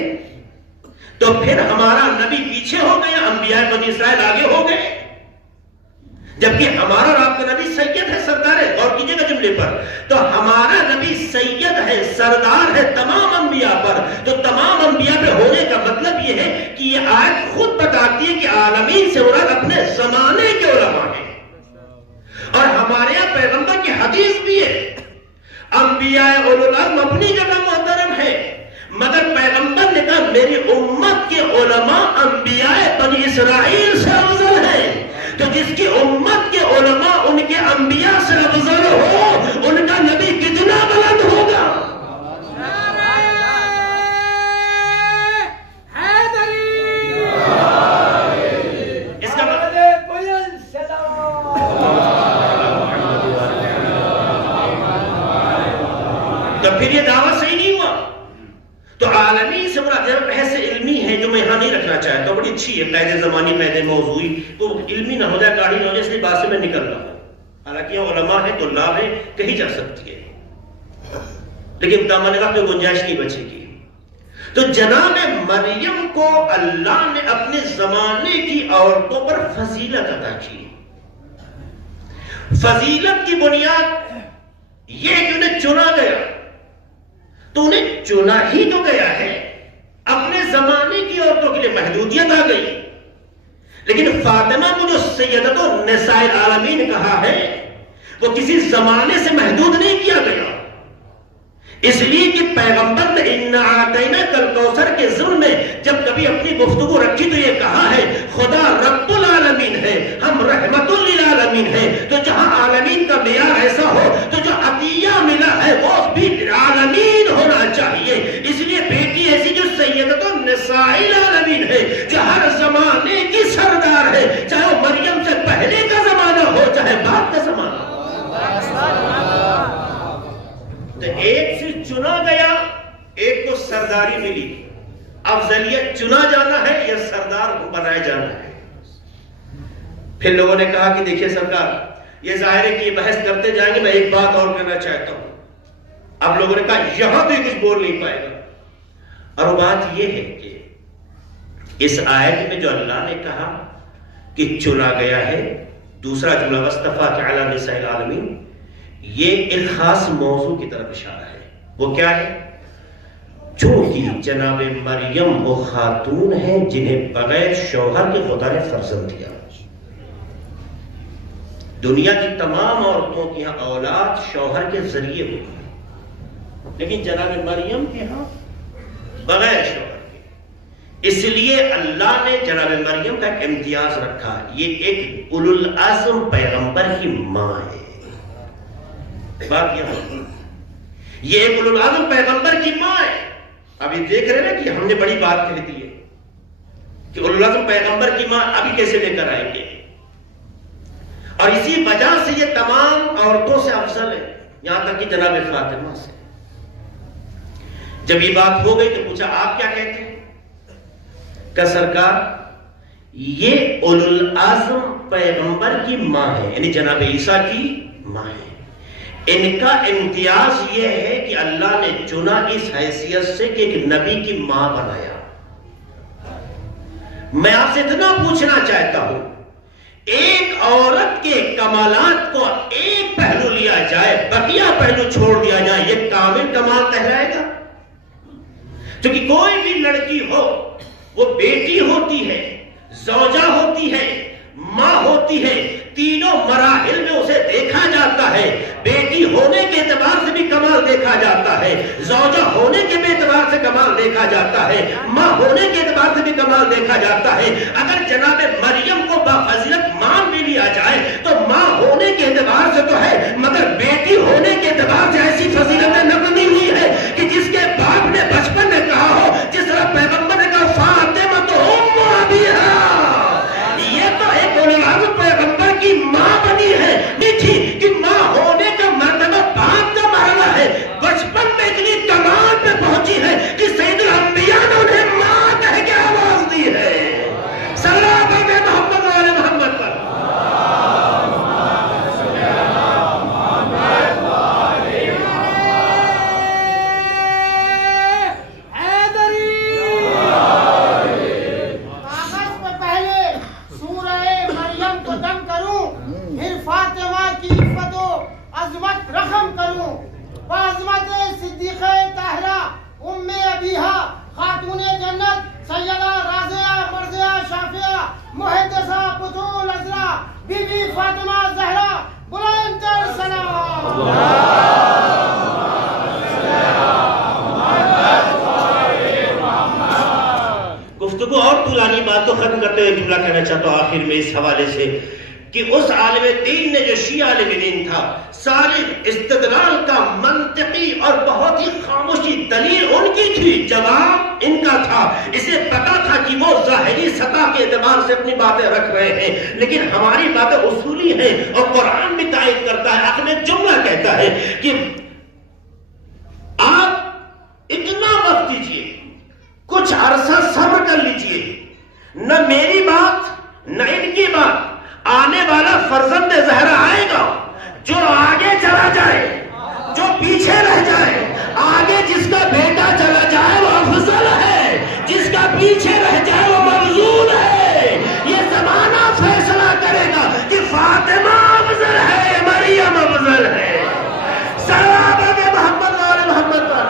تو پھر ہمارا نبی پیچھے ہو گیا، انبیاء بنی اسرائیل آگے ہو گئے، جبکہ ہمارا اور آپ کا نبی سید ہے، سردار ہے۔ غور کیجئے گا جملے پر، تو ہمارا نبی سید ہے، سردار ہے تمام انبیاء پر، تو تمام انبیاء پہ ہونے کا مطلب یہ ہے کہ یہ آیت خود بتاتی ہے کہ عالمین سے مراد اپنے زمانے کے علماء ہیں، اور ہمارے یہاں پیغمبر کی حدیث بھی ہے، انبیاء اولو العزم اپنی جگہ محترم ہے، مگر پیغمبر نے کہا میری امت کے علماء انبیاء بنی اسرائیل سے افضل ہیں، تو جس کی امت کے علماء ان کے انبیاء سے افضل ہو، ان کا نبی کتنا بلند ہوگا۔ اس کا تو پھر یہ دعویٰ صحیح نہیں ہوا. تو عالمی سے مراد بحث علمی ہے جو میں یہاں نہیں رکھنا چاہتا ہوں، بڑی اچھی ہے، قید زمانی قید موضوعی، وہ علمی نہ ہو جائے، گاڑی نہ ہو جائے، اس لیے بات سے میں نکل رہا ہوں. حالانکہ یہ علماء ہے تو لا ہے، کہی جا سکتی ہے، لیکن دامن نگاہ پہ گنجائش نہیں بچے گی. تو جناب مریم کو اللہ نے اپنے زمانے کی عورتوں پر فضیلت عطا کی. فضیلت کی بنیاد یہ کہ انہیں چنا گیا، تو انہیں چنا ہی تو گیا ہے. اپنے زمانے کی عورتوں کے لیے محدودیت آ گئی، لیکن فاطمہ کو جو سیدۃ النساء العالمین کہا ہے وہ کسی زمانے سے محدود نہیں کیا گیا. اس لیے کہ پیغمبر نے اِنَّا أَعْطَيْنَاكَ الْكَوْثَرَ کے ضمن میں جب کبھی اپنی گفتگو رکھی تو یہ کہا ہے خدا رب العالمین ہے، ہم رحمت للعالمین ہے. تو جہاں عالمین کا معیار ایسا ہو تو جو عطیہ ملا ہے وہ بھی عالمین ہونا چاہیے. اس لیے بیٹی ایسی جو سیدۃ النساء العالمین ہے، جو ہر زمانے کی سردار ہے، چاہے وہ مریم سے پہلے کا زمانہ ہو چاہے بعد کا زمانہ ہو. تو ایک سے چنا گیا، ایک کو سرداری ملی. افضلیت چنا جانا ہے یا سردار کو بنائے جانا ہے. پھر لوگوں نے کہا کہ دیکھیے سرکار، یہ ظاہر ہے کہ یہ بحث کرتے جائیں گے، میں ایک بات اور کرنا چاہتا ہوں. اب لوگوں نے کہا یہاں تو یہ کچھ بول نہیں پائے گا. اور وہ بات یہ ہے کہ اس آیت میں جو اللہ نے کہا کہ چنا گیا ہے، دوسرا جملہ وَاصْطَفَاكَ عَلَىٰ نِسَاءِ الْعَالَمِينَ، یہ ایک خاص موضوع کی طرف اشارہ ہے. وہ کیا ہے؟ چونکہ جناب مریم وہ خاتون ہیں جنہیں بغیر شوہر کے خدا نے فرزند دیا. دنیا کی تمام عورتوں کی یہاں اولاد شوہر کے ذریعے ہوئی، لیکن جناب مریم کے ہاں بغیر شوہر کے. اس لیے اللہ نے جناب مریم کا ایک امتیاز رکھا، یہ ایک اولو العزم پیغمبر کی ماں ہے. بات یہ ایک اولو العزم پیغمبر کی ماں ہے. اب یہ دیکھ رہے ہیں کہ ہم نے بڑی بات کہہ دی ہے کہ اولو العزم پیغمبر کی ماں ابھی کیسے لے کر آئیں گے. اور اسی وجہ سے یہ تمام عورتوں سے افضل ہے، یہاں تک کہ جناب فاطمہ سے. جب یہ بات ہو گئی تو پوچھا آپ کیا کہتے ہیں؟ کہ سرکار یہ اولو العزم پیغمبر کی ماں ہے، یعنی جناب عیسیٰ کی ماں ہے. ان کا امتیاز یہ ہے کہ اللہ نے چنا اس حیثیت سے کہ ایک نبی کی ماں بنایا. میں آپ سے اتنا پوچھنا چاہتا ہوں، ایک عورت کے کمالات کو ایک پہلو لیا جائے، بقیہ پہلو چھوڑ دیا جائے، یہ کامل کمال کہلائے گا؟ کیونکہ کوئی بھی لڑکی ہو وہ بیٹی ہوتی ہے، زوجہ ہوتی ہے، ماں ہوتی ہے، تینوں مراحل میں اسے دیکھا جاتا ہے. بیٹی ہونے کے اعتبار سے بھی کمال دیکھا جاتا ہے، زوجہ ہونے کے بھی اعتبار سے کمال دیکھا جاتا ہے، ماں ہونے کے اعتبار سے بھی کمال دیکھا جاتا ہے. اگر جناب مریم کو بفضیلت مان بھی لیا جائے تو ماں ہونے کے اعتبار سے تو ہے، مگر بیٹی ہونے کے اعتبار سے ایسی فضیلتیں نقل نہیں ہوئی ہے کہ جس کے باپ نے بچپن میں کہا ہو، جس طرح پیغمبر نے کہا فاطمہ تو ام ابیہا. یہ تو ایک اولو العزم پیغمبر کی ماں بنی ہے، دیکھی کہ ماں ہونے کا مرتبہ باپ کا مرحلہ ہے. بچپن میں اتنی کمال پہ پہنچی ہے کہ سید الانبیاء نے انہیں ماں کہہ کے آواز دی ہے. صلی اللہ علیہ محمد والے محمد پر. رحم کروں بعظمت صدیقہ طاہرہ ام ابیہا خاتون جنت سیدہ رازیہ مرضیہ شافیہ محدثہ بطول عذرا بی بی فاطمہ زہرا بلند تر سلام. گفتگو اور طولانی بات کو ختم کرتے ہوئے جملہ کہنا چاہتا ہوں آخر میں اس حوالے سے کہ اس عالم دین نے جو شیعہ عالم دین تھا، ساری استدلال کا منطقی اور بہت ہی خاموشی دلیل ان کی تھی، جواب ان کا تھا. اسے پتا تھا کہ وہ ظاہری سطح کے اعتبار سے اپنی باتیں رکھ رہے ہیں، لیکن ہماری باتیں اصولی ہیں اور قرآن بھی تائید کرتا ہے. آخر میں جملہ کہتا ہے کہ آپ اتنا وقت دیجیے، کچھ عرصہ صبر کر لیجیے، نہ میری بات نہ ان کی بات، آنے والا فرزند زہرا آئے گا، جو آگے چلا جائے، جو پیچھے رہ جائے، آگے جس کا بیٹا چلا جائے وہ افضل ہے، جس کا پیچھے رہ جائے وہ مفضول ہے۔ یہ زمانہ فیصلہ کرے گا کہ فاطمہ افضل ہے، مریم افضل ہے۔ صلوات محمد اور محمد پر۔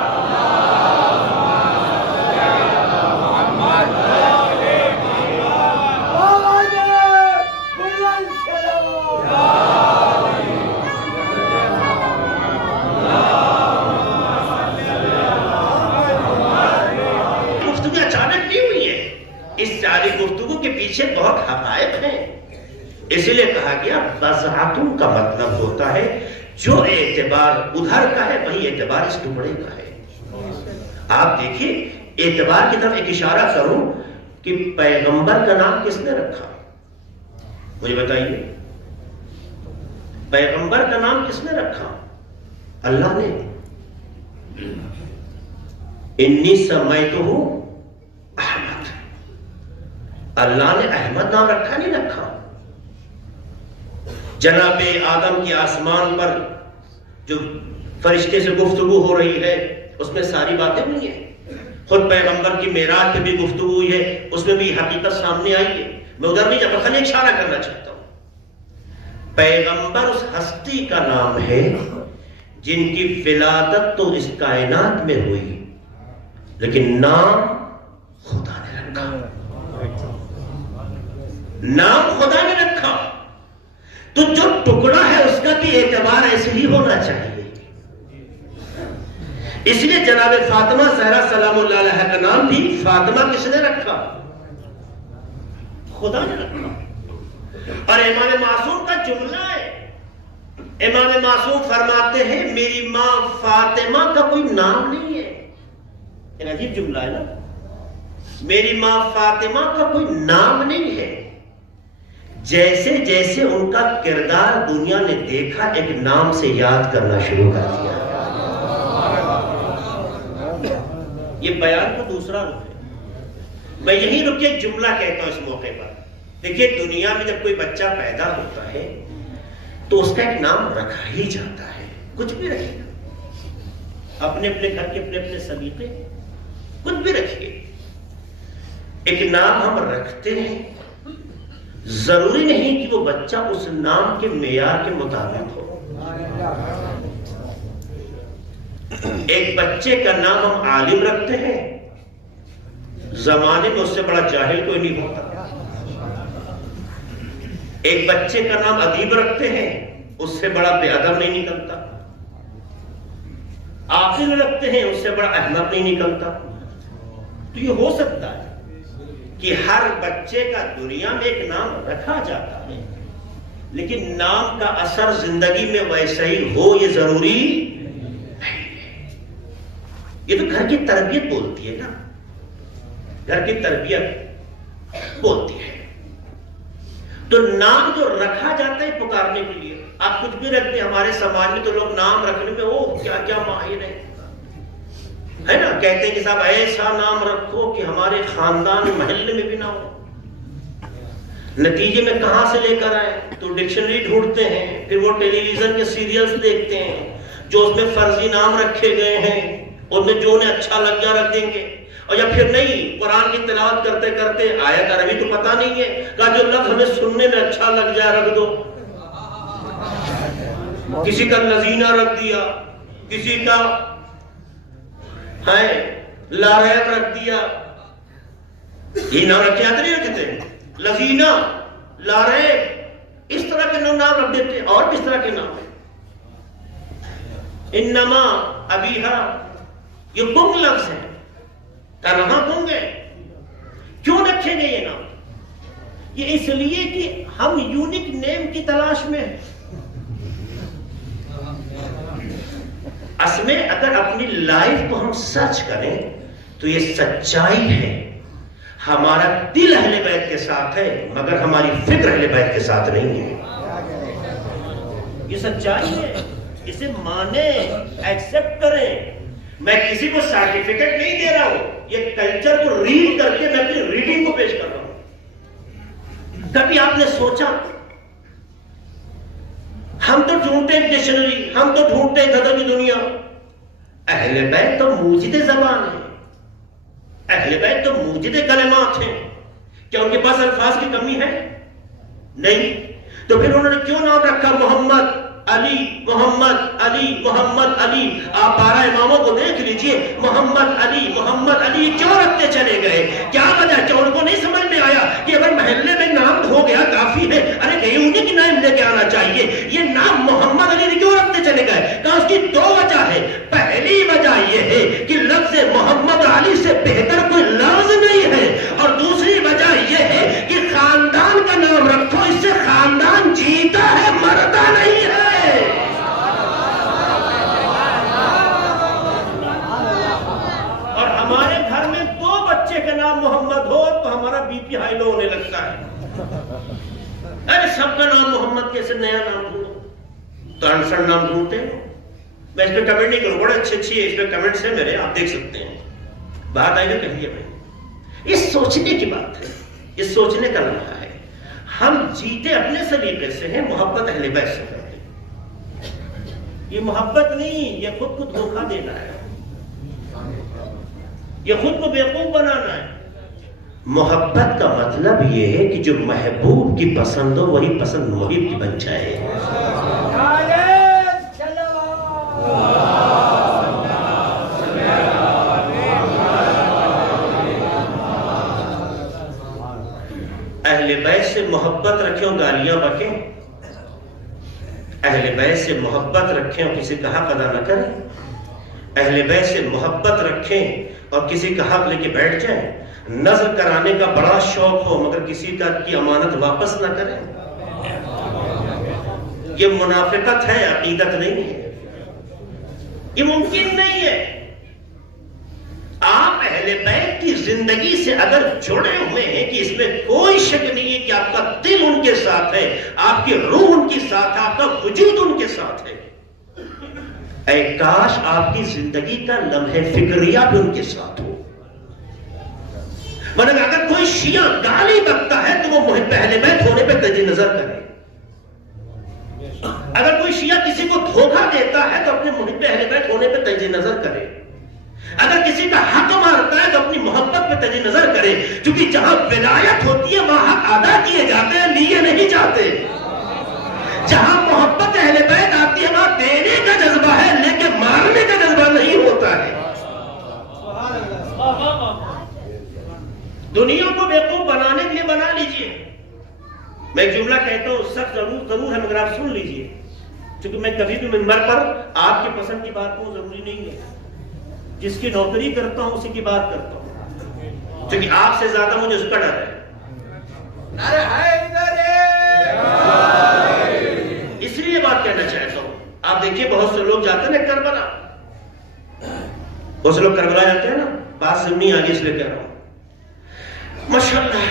گفتگو کے پیچھے بہت حقائق ہیں، اسی لیے کہا گیا بضعتوں کا مطلب ہوتا ہے جو اعتبار ادھر کا ہے وہی اعتبار اس ٹکڑے کا ہے۔ آپ دیکھیے اعتبار کی طرف ایک اشارہ کروں کہ پیغمبر کا نام کس نے رکھا؟ مجھے بتائیے، پیغمبر کا نام کس نے رکھا؟ اللہ نے۔ انی سمیتہ احمد، اللہ نے احمد نام رکھا نہیں رکھا۔ جناب آدم کی آسمان پر جو فرشتے سے گفتگو ہو رہی ہے اس میں ساری باتیں ہوئی ہیں، خود پیغمبر کی معراج پہ بھی گفتگو ہوئی ہے، اس میں بھی حقیقت سامنے آئی ہے۔ میں ادھر بھی جب اشارہ کرنا چاہتا ہوں، پیغمبر اس ہستی کا نام ہے جن کی ولادت تو اس کائنات میں ہوئی لیکن نام خدا نے رکھا، نام خدا نے رکھا۔ تو جو ٹکڑا ہے اس کا بھی اعتبار ایسے ہی ہونا چاہیے۔ اس لیے جناب فاطمہ زہرا سلام اللہ علیہ کا نام بھی فاطمہ کس نے رکھا؟ خدا نے رکھا۔ اور امام معصوم کا جملہ ہے، امام معصوم فرماتے ہیں میری ماں فاطمہ کا کوئی نام نہیں ہے۔ یہ عجیب جملہ ہے نا، میری ماں فاطمہ کا کوئی نام نہیں ہے، جیسے جیسے ان کا کردار دنیا نے دیکھا ایک نام سے یاد کرنا شروع کر دیا۔ یہ بیان کا دوسرا رخ ہے۔ میں یہی رک کے ایک جملہ کہتا ہوں اس موقع پر۔ دیکھیے دنیا میں جب کوئی بچہ پیدا ہوتا ہے تو اس کا ایک نام رکھا ہی جاتا ہے، کچھ بھی رکھے گا، اپنے اپنے گھر کے اپنے اپنے سلیقے، کچھ بھی رکھیے، ایک نام ہم رکھتے ہیں، ضروری نہیں کہ وہ بچہ اس نام کے معیار کے مطابق ہو۔ ایک بچے کا نام ہم عالم رکھتے ہیں، زمانے میں اس سے بڑا جاہل کوئی نہیں ہوتا۔ ایک بچے کا نام ادیب رکھتے ہیں، اس سے بڑا بے ادب نہیں نکلتا۔ عاقل رکھتے ہیں، اس سے بڑا احمق نہیں نکلتا۔ تو یہ ہو سکتا ہے کہ ہر بچے کا دنیا میں ایک نام رکھا جاتا ہے، لیکن نام کا اثر زندگی میں ویسا ہی ہو یہ ضروری نہیں ہے۔ یہ تو گھر کی تربیت بولتی ہے نا، گھر کی تربیت بولتی ہے۔ تو نام جو رکھا جاتا ہے پکارنے کے لیے، آپ کچھ بھی رکھتے ہیں، ہمارے سماج میں تو لوگ نام رکھنے میں کیا کیا ماہر ہیں، ہے نا، کہتے ہیں کہ صاحب ایسا نام رکھو کہ ہمارے خاندان محلے میں بھی نہ ہو۔ نتیجے میں کہاں سے لے کر آئے تو ڈکشنری ڈھونڈتے ہیں، پھر وہ ٹیلی ویژن کے سیریلز دیکھتے ہیں جو اس میں فرضی نام رکھے گئے ہیں، ان میں جو انہیں اچھا لگ جا رکھ دیں گے، اور یا پھر نہیں، قرآن کی تلاوت کرتے کرتے آیت عربی تو پتہ نہیں ہے، کہا جو لفظ ہمیں سننے میں اچھا لگ جائے رکھ دو۔ کسی کا لذینہ رکھ دیا، کسی کا لاریب رکھ دیا، یہ نام رکھے آتے نہیں رکھتے، لذینہ، لاریب، اس طرح کے نام رکھ دیتے ہیں، اور بھی اس طرح کے نام ہیں۔ انما ابیہا، یہ گنگ لفظ ہے، تنہا گنگ ہے، کیوں رکھے گئے یہ نام؟ یہ اس لیے کہ ہم یونیک نیم کی تلاش میں ہیں۔ اس میں اگر اپنی لائف کو ہم سرچ کریں تو یہ سچائی ہے، ہمارا دل اہل بیت کے ساتھ ہے مگر ہماری فکر اہل بیت کے ساتھ نہیں ہے۔ یہ سچائی ہے، اسے مانیں، ایکسپٹ کریں۔ میں کسی کو سرٹیفکیٹ نہیں دے رہا ہوں، یہ کلچر کو ریڈ کر کے میں اپنی ریڈنگ کو پیش کر رہا ہوں۔ کبھی آپ نے سوچا ہم تو ڈھونڈتے ہیں ڈکشنری، ہم تو ڈھونڈتے ہیں غضب کی دنیا، اہل بیت تو موجد زبان ہے، اہل بیت تو موجد کلمات ہیں، کیا ان کے پاس الفاظ کی کمی ہے؟ نہیں، تو پھر انہوں نے کیوں نام رکھا محمد علی محمد علی محمد علی؟ آپ 12 اماموں کو دیکھ لیجئے، محمد علی کیوں رکھتے چلے گئے؟ کیا وجہ؟ کیا ان کو نہیں سمجھ میں آیا کہ اگر محلے میں نام ہو گیا کافی ہے؟ ارے کہیں انہیں کی نام لے کے آنا چاہیے، یہ نام محمد علی کیوں رکھتے چلے گئے؟ کہا اس کی 2 وجہ ہے۔ پہلی وجہ یہ ہے کہ لفظ محمد علی سے بہتر کوئی لفظ نہیں ہے، اور دوسری وجہ یہ ہے کہ خاندان کا نام رکھو، اس سے خاندان جیتا ہے، مرتا نہیں ہے۔ اور ہمارے گھر میں 2 بچے کا نام محمد ہو تو ہمارا بی پی ہائی لو ہونے لگتا ہے۔ ارے سب کا نام محمد، کیسے نیا نام ڈھونڈو؟ تو انسر نام ڈھونڈتے ہیں۔ میں اس پہ کمنٹ نہیں کروں، بڑے اچھے ہے، اس پہ کمنٹس ہیں میرے، آپ دیکھ سکتے ہیں۔ بات آئی تو کہیے بھائی، یہ سوچنے کی بات ہے، یہ سوچنے کا لمحہ ہے۔ ہم جیتے اپنے سلیقے سے ہیں، محبت اہل بیت سے کرتے ہیں۔ یہ محبت نہیں، یہ خود کو دھوکہ دینا ہے، یہ خود کو بیوقوف بنانا ہے۔ محبت کا مطلب یہ ہے کہ جو محبوب کی پسند ہو وہی پسند محب کی بن جائے۔ اہل بیت سے محبت رکھیں اور گالیاں بکیں، اہل بیت سے محبت رکھیں اور کسی کا حق ادا نہ کریں، اہل بیت سے محبت رکھیں اور کسی کا حق لے کے بیٹھ جائیں، نظر کرانے کا بڑا شوق ہو مگر کسی کی امانت واپس نہ کریں، یہ منافقت ہے، عقیدت نہیں ہے، یہ ممکن نہیں ہے۔ آپ اہل بیت کی زندگی سے اگر جڑے ہوئے ہیں کہ اس میں کوئی شک نہیں ہے کہ آپ کا دل ان کے ساتھ ہے، آپ کی روح ان کے ساتھ ہے، آپ کا وجود ان کے ساتھ ہے، اے کاش آپ کی زندگی کا لمحہ فکریہ بھی ان کے ساتھ ہو۔ ورنہ اگر کوئی شیعہ گالی بکتا ہے تو وہ محب اہل بیت ہونے پہ تجی نظر کرے، اگر کوئی شیعہ کسی کو دھوکہ دیتا ہے تو اپنے محب اہل بیت ہونے پہ تجی نظر کرے، اگر کسی کا حق مارتا ہے تو اپنی محبت پہ تجی نظر کرے، کیونکہ جہاں ولایت ہوتی ہے وہاں حق ادا کیے جاتے ہیں، لیے نہیں جاتے۔ جہاں محبت اہل بیت آتی ہے وہاں دینے کا جذبہ ہے لیکن مارنے کا جذبہ نہیں ہوتا ہے۔ دنیا کو بیوقوف بنانے کے لیے بنا لیجئے۔ میں ایک جملہ کہتا ہوں، سخت ضرور ہے مگر آپ سن لیجئے، چونکہ میں کبھی بھی منبر پر آپ کی پسند کی بات کو ضروری نہیں ہے، جس کی نوکری کرتا ہوں اسی کی بات کرتا ہوں، کیونکہ آپ سے زیادہ مجھے اس کا ڈر ہے۔ اس لیے بات کہنا چاہتا ہوں، آپ دیکھیے بہت سے لوگ جاتے ہیں نا کربلا، بہت سے لوگ کربلا جاتے ہیں نا، بات سننی آگے اس لیے کہہ رہا ہوں۔ ماشاءاللہ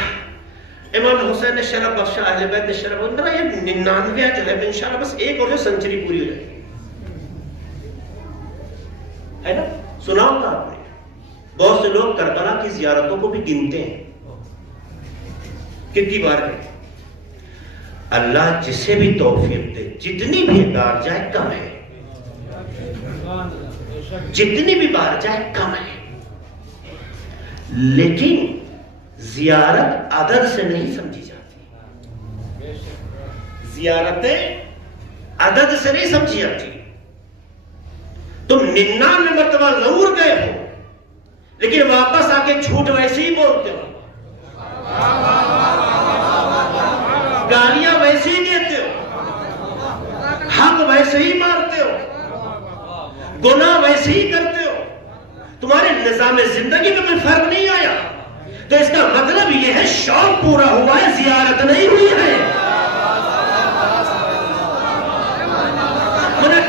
امام حسین نے شرف بخشا، اہل بیت نے شرف بخشا، میرا یہ 99 جو ہے انشاءاللہ بس ایک اور جو سنچری پوری ہو جائے گی، ہے نا؟ سنا ہوگا آپ نے، بہت سے لوگ کربلا کی زیارتوں کو بھی گنتے ہیں، کتنی بار گئے؟ اللہ جسے بھی توفیق دے، جتنی بھی بار جائے کم ہے، جتنی بھی بار جائے کم ہے، لیکن زیارت عدد سے نہیں سمجھی جاتی، زیارتیں عدد سے نہیں سمجھی جاتی۔ تم 99 مرتبہ ضرور گئے ہو لیکن واپس آ کے جھوٹ ویسے ہی بولتے ہو، گالیاں ویسے ہی دیتے ہو، حق ویسے ہی مارتے ہو، گناہ ویسے ہی کرتے ہو، تمہارے نظام زندگی میں کوئی فرق نہیں آیا، تو اس کا مطلب یہ ہے شوق پورا ہوا ہے، زیارت نہیں ہوئی ہے۔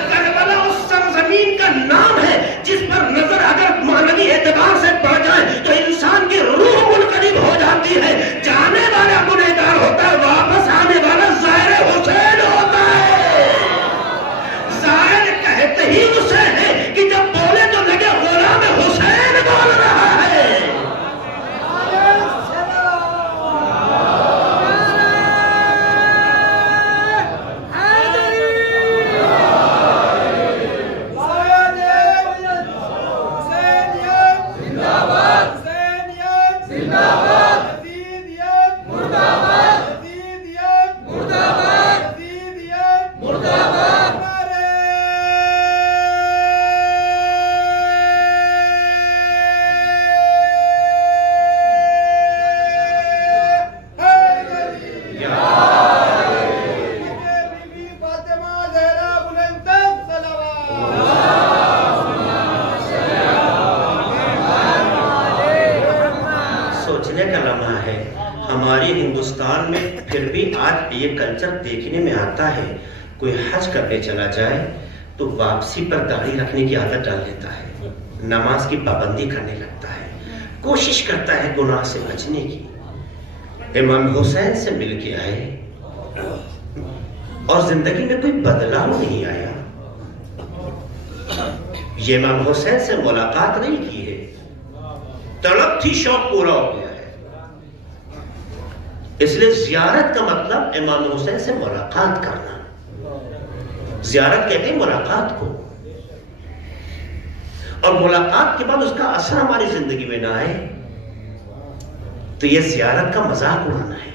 کربلا اس سرزمین کا نام ہے جس پر نظر اگر معنوی اعتبار سے پڑ جائے تو انسان کی روح منقلب ہو جاتی ہے، جانے والا گنہگار ہوتا ہے، واپس آنے والا زائر حسین ہوتا ہے۔ زائر کہتے ہی اسے ہے کہ جب بولے تو لگے زندہ باد، یزیدیت مردہ باد، یزیدیت مردہ باد، یزیدیت مردہ باد۔ ہمارے ہندوستان میں پھر بھی آج یہ کلچر دیکھنے میں آتا ہے، کوئی حج کرنے چلا جائے تو واپسی پر داڑھی رکھنے کی عادت ڈال لیتا ہے، نماز کی پابندی کرنے لگتا ہے، کوشش کرتا ہے گناہ سے بچنے کی۔ امام حسین سے مل کے آئے اور زندگی میں کوئی بدلاؤ نہیں آیا۔ یہ امام حسین سے ملاقات نہیں کی ہے، طلب تھی، شوق پورا ہو گیا ہے۔ اس لیے زیارت کا مطلب امام حسین سے ملاقات کرنا، زیارت کہتے ہیں ملاقات کو، اور ملاقات کے بعد اس کا اثر ہماری زندگی میں نہ آئے تو یہ زیارت کا مذاق اڑانا ہے۔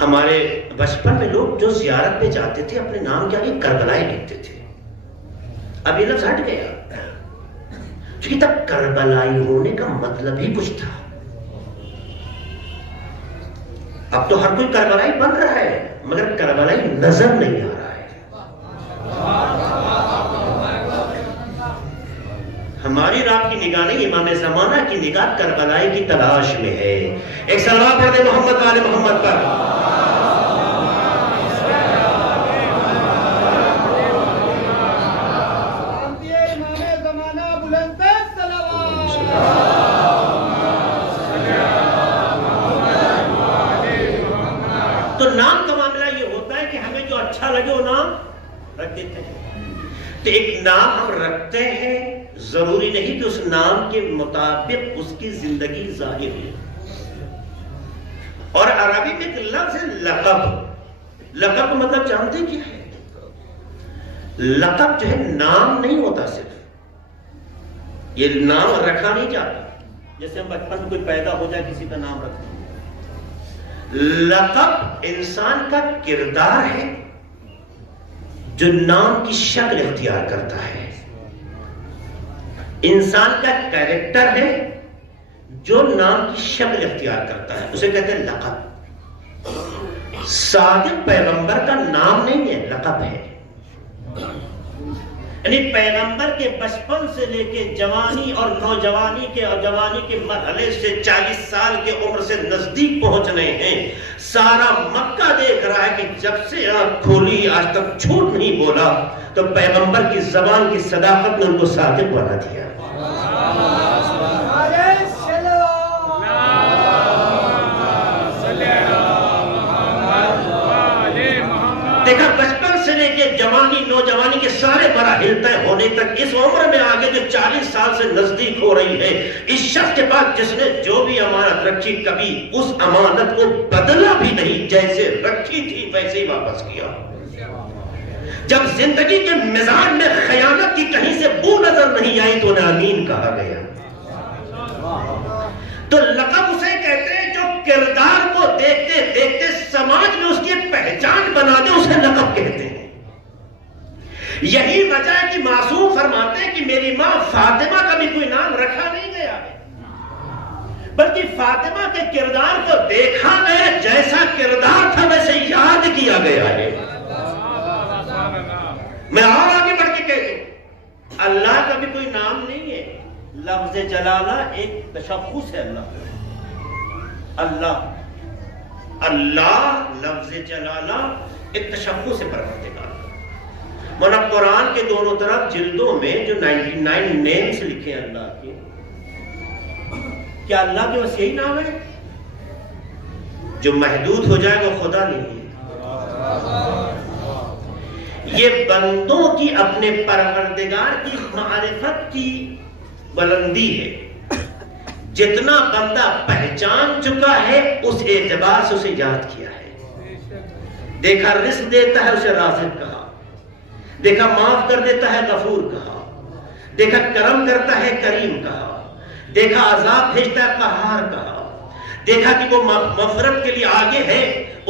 ہمارے بچپن میں لوگ جو زیارت پہ جاتے تھے اپنے نام کے آگے کربلائی لکھتے تھے، اب یہ لفظ ہٹ گیا، کیونکہ تب کربلائی ہونے کا مطلب ہی کچھ تھا۔ اب تو ہر کوئی کربلائی بن رہا ہے مگر کربلائی نظر نہیں آ رہا ہے۔ ہماری رات کی نگاہ نہیں، امام زمانہ کی نگاہ کربلائی کی تلاش میں ہے۔ ایک صلوات پڑھ دے محمد والے محمد پر۔ تو نام کا معاملہ یہ ہوتا ہے کہ ہمیں جو اچھا لگے وہ نام رکھ دیتے ہیں۔ تو ایک نام ہم رکھتے ہیں، ضروری نہیں کہ اس نام کے مطابق اس کی زندگی ظاہر ہے۔ اور عربی میں ایک لفظ ہے لقب۔ لقب کا مطلب جانتے کیا ہے؟ لقب جو ہے نام نہیں ہوتا، صرف یہ نام رکھا نہیں جاتا۔ جیسے ہم بچپن میں کوئی پیدا ہو جائے کسی کا نام رکھتے ہیں۔ لقب انسان کا کردار ہے جو نام کی شکل اختیار کرتا ہے، انسان کا کیریکٹر ہے جو نام کی شکل اختیار کرتا ہے، اسے کہتے ہیں لقب۔ صادق پیغمبر کا نام نہیں ہے، لقب ہے۔ یعنی پیغمبر کے بچپن سے لے کے جوانی اور نوجوانی کے اور جوانی کے مرحلے سے 40 سال کے عمر سے نزدیک پہنچ رہے ہیں، سارا مکہ دیکھ رہا ہے کہ جب سے آنکھ کھولی آج تک جھوٹ نہیں بولا، تو پیغمبر کی زبان کی صداقت نے ان کو صادق بنا دیا۔ دیکھا بچپن سے لے کے جوانی نوجوانی کے سارے مراحل طے ہونے تک اس عمر میں آگے جو 40 سال سے نزدیک ہو رہی ہے، اس شخص کے پاس جس نے جو بھی امانت رکھی کبھی اس امانت کو بدلا بھی نہیں، جیسے رکھی تھی ویسے ہی واپس کیا۔ جب زندگی کے مزاج میں خیانت کی کہیں سے بو نظر نہیں آئی تو انہیں امین کہا گیا۔ تو لقب اسے کہتے ہیں جو کردار کو دیکھتے دیکھتے سماج میں اس کی ایک پہچان بنا دے، اسے لقب کہتے ہیں۔ یہی وجہ ہے کہ معصوم فرماتے ہیں کہ میری ماں فاطمہ کا بھی کوئی نام رکھا نہیں گیا ہے، بلکہ فاطمہ کے کردار کو دیکھا گیا، جیسا کردار تھا ویسے یاد کیا گیا ہے۔ میں اور آگے بڑھ کے کہہ دوں، اللہ کا بھی کوئی نام نہیں ہے، لفظ جلالہ ایک تشخص ہے۔ اللہ لفظ جلالہ ایک تشخص ہے پروردگار۔ مولانا قرآن کے دونوں طرف جلدوں میں جو 99 نیمز لکھے ہیں اللہ کے، کیا اللہ کے بس یہی نام ہے؟ جو محدود ہو جائے وہ خدا نہیں ہے۔ یہ بندوں کی اپنے پروردگار کی معرفت کی بلندی ہے، جتنا بندہ پہچان چکا ہے اس اعتبار سے اسے یاد کیا ہے۔ دیکھا رزق دیتا ہے اسے رازق کہا، دیکھا معاف کر دیتا ہے غفور کہا، دیکھا کرم کرتا ہے کریم کہا، دیکھا عذاب بھیجتا ہے قہار کہا، دیکھا کہ وہ مغفرت کے لیے آگے ہے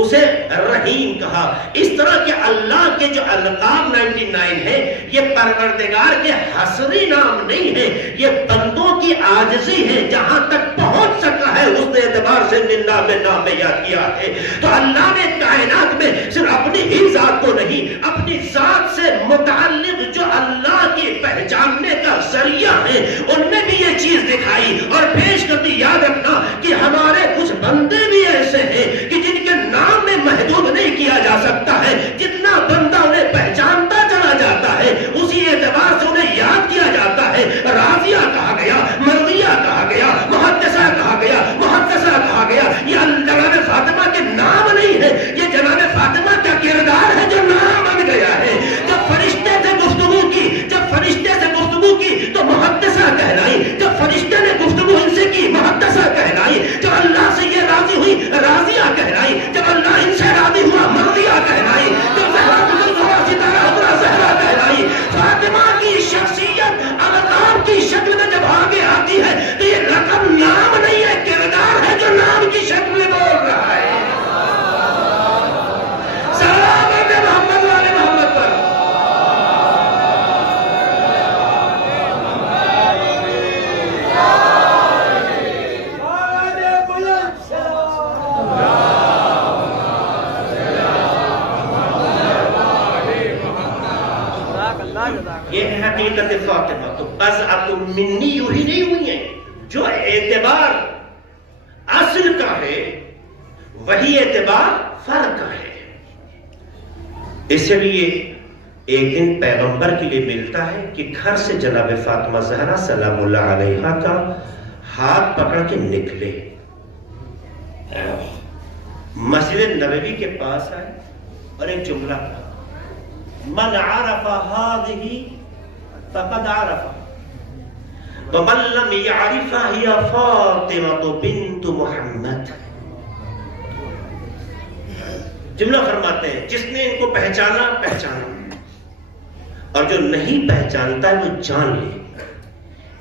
اسے رحیم کہا. اس طرح کے اللہ کے جو القاب 99 ہے یہ پروردگار کے حصری نام نہیں ہے، یہ بندوں کی عاجزی ہے. جہاں تک پہنچ سکا ہے اس نے اعتبار سے منا میں نام یاد کیا ہے. تو اللہ نے کائنات میں صرف اپنی ہی ذات کو نہیں، اپنی ذات سے متعلق جو اللہ کی پہچاننے کا ذریعہ ہے ان میں بھی یہ چیز دکھائی اور پیش کر دی. یاد رکھنا کہ ہمارے کچھ بندے بھی ایسے ہیں کہ جن کے نام میں محدود نہیں کیا جا سکتا ہے. جتنا بندہ انہیں پہچانتا چلا جاتا ہے اسی اعتبار سے انہیں یاد کیا جاتا ہے. راضیہ کہا گیا، مرضیہ کہا گیا، محدثہ کہا گیا، محدثہ کہا گیا. یہ جناب فاطمہ کے نام نہیں ہے، یہ جناب فاطمہ کا کردار ہے جو نام بن گیا ہے. جب فرشتے سے گفتگو کی، جب فرشتے سے گفتگو کی تو محدثہ کہلائی، جب فرشتے نے گفتگو ان سے کی محدثہ کہلائی، جب اللہ سے یہ راضی ہوئی راضیہ کہلائی، جب اللہ ان سے راضی ہوا مرضیہ کہلائی، جب زہرا کہلائی. فاطمہ کی شخصیت القاب کی شکل میں جب آگے آتی ہے تو یہ رقم نام نہیں ہے، کردار ہے جو نام کی شکل میں بول رہا ہے. سلام محمد والے محمد پر. یہ ہے حقیقت فاطمہ. تو بضعۃ منی یوں ہی نہیں ہوئی ہیں، جو اعتبار اصل کا ہے وہی اعتبار فرق کا ہے. اس لیے ایک دن پیغمبر کے لیے ملتا ہے کہ گھر سے جناب فاطمہ زہرا سلام اللہ علیہا کا ہاتھ پکڑ کے نکلے، مسجد نبوی کے پاس آئے اور ایک جملہ کہا، من عرف هذه فقد عرف ومن لم يعرف هي فاطمة بنت محمد. جملہ فرماتے ہیں جس نے ان کو پہچانا پہچانا، اور جو نہیں پہچانتا ہے وہ جان لے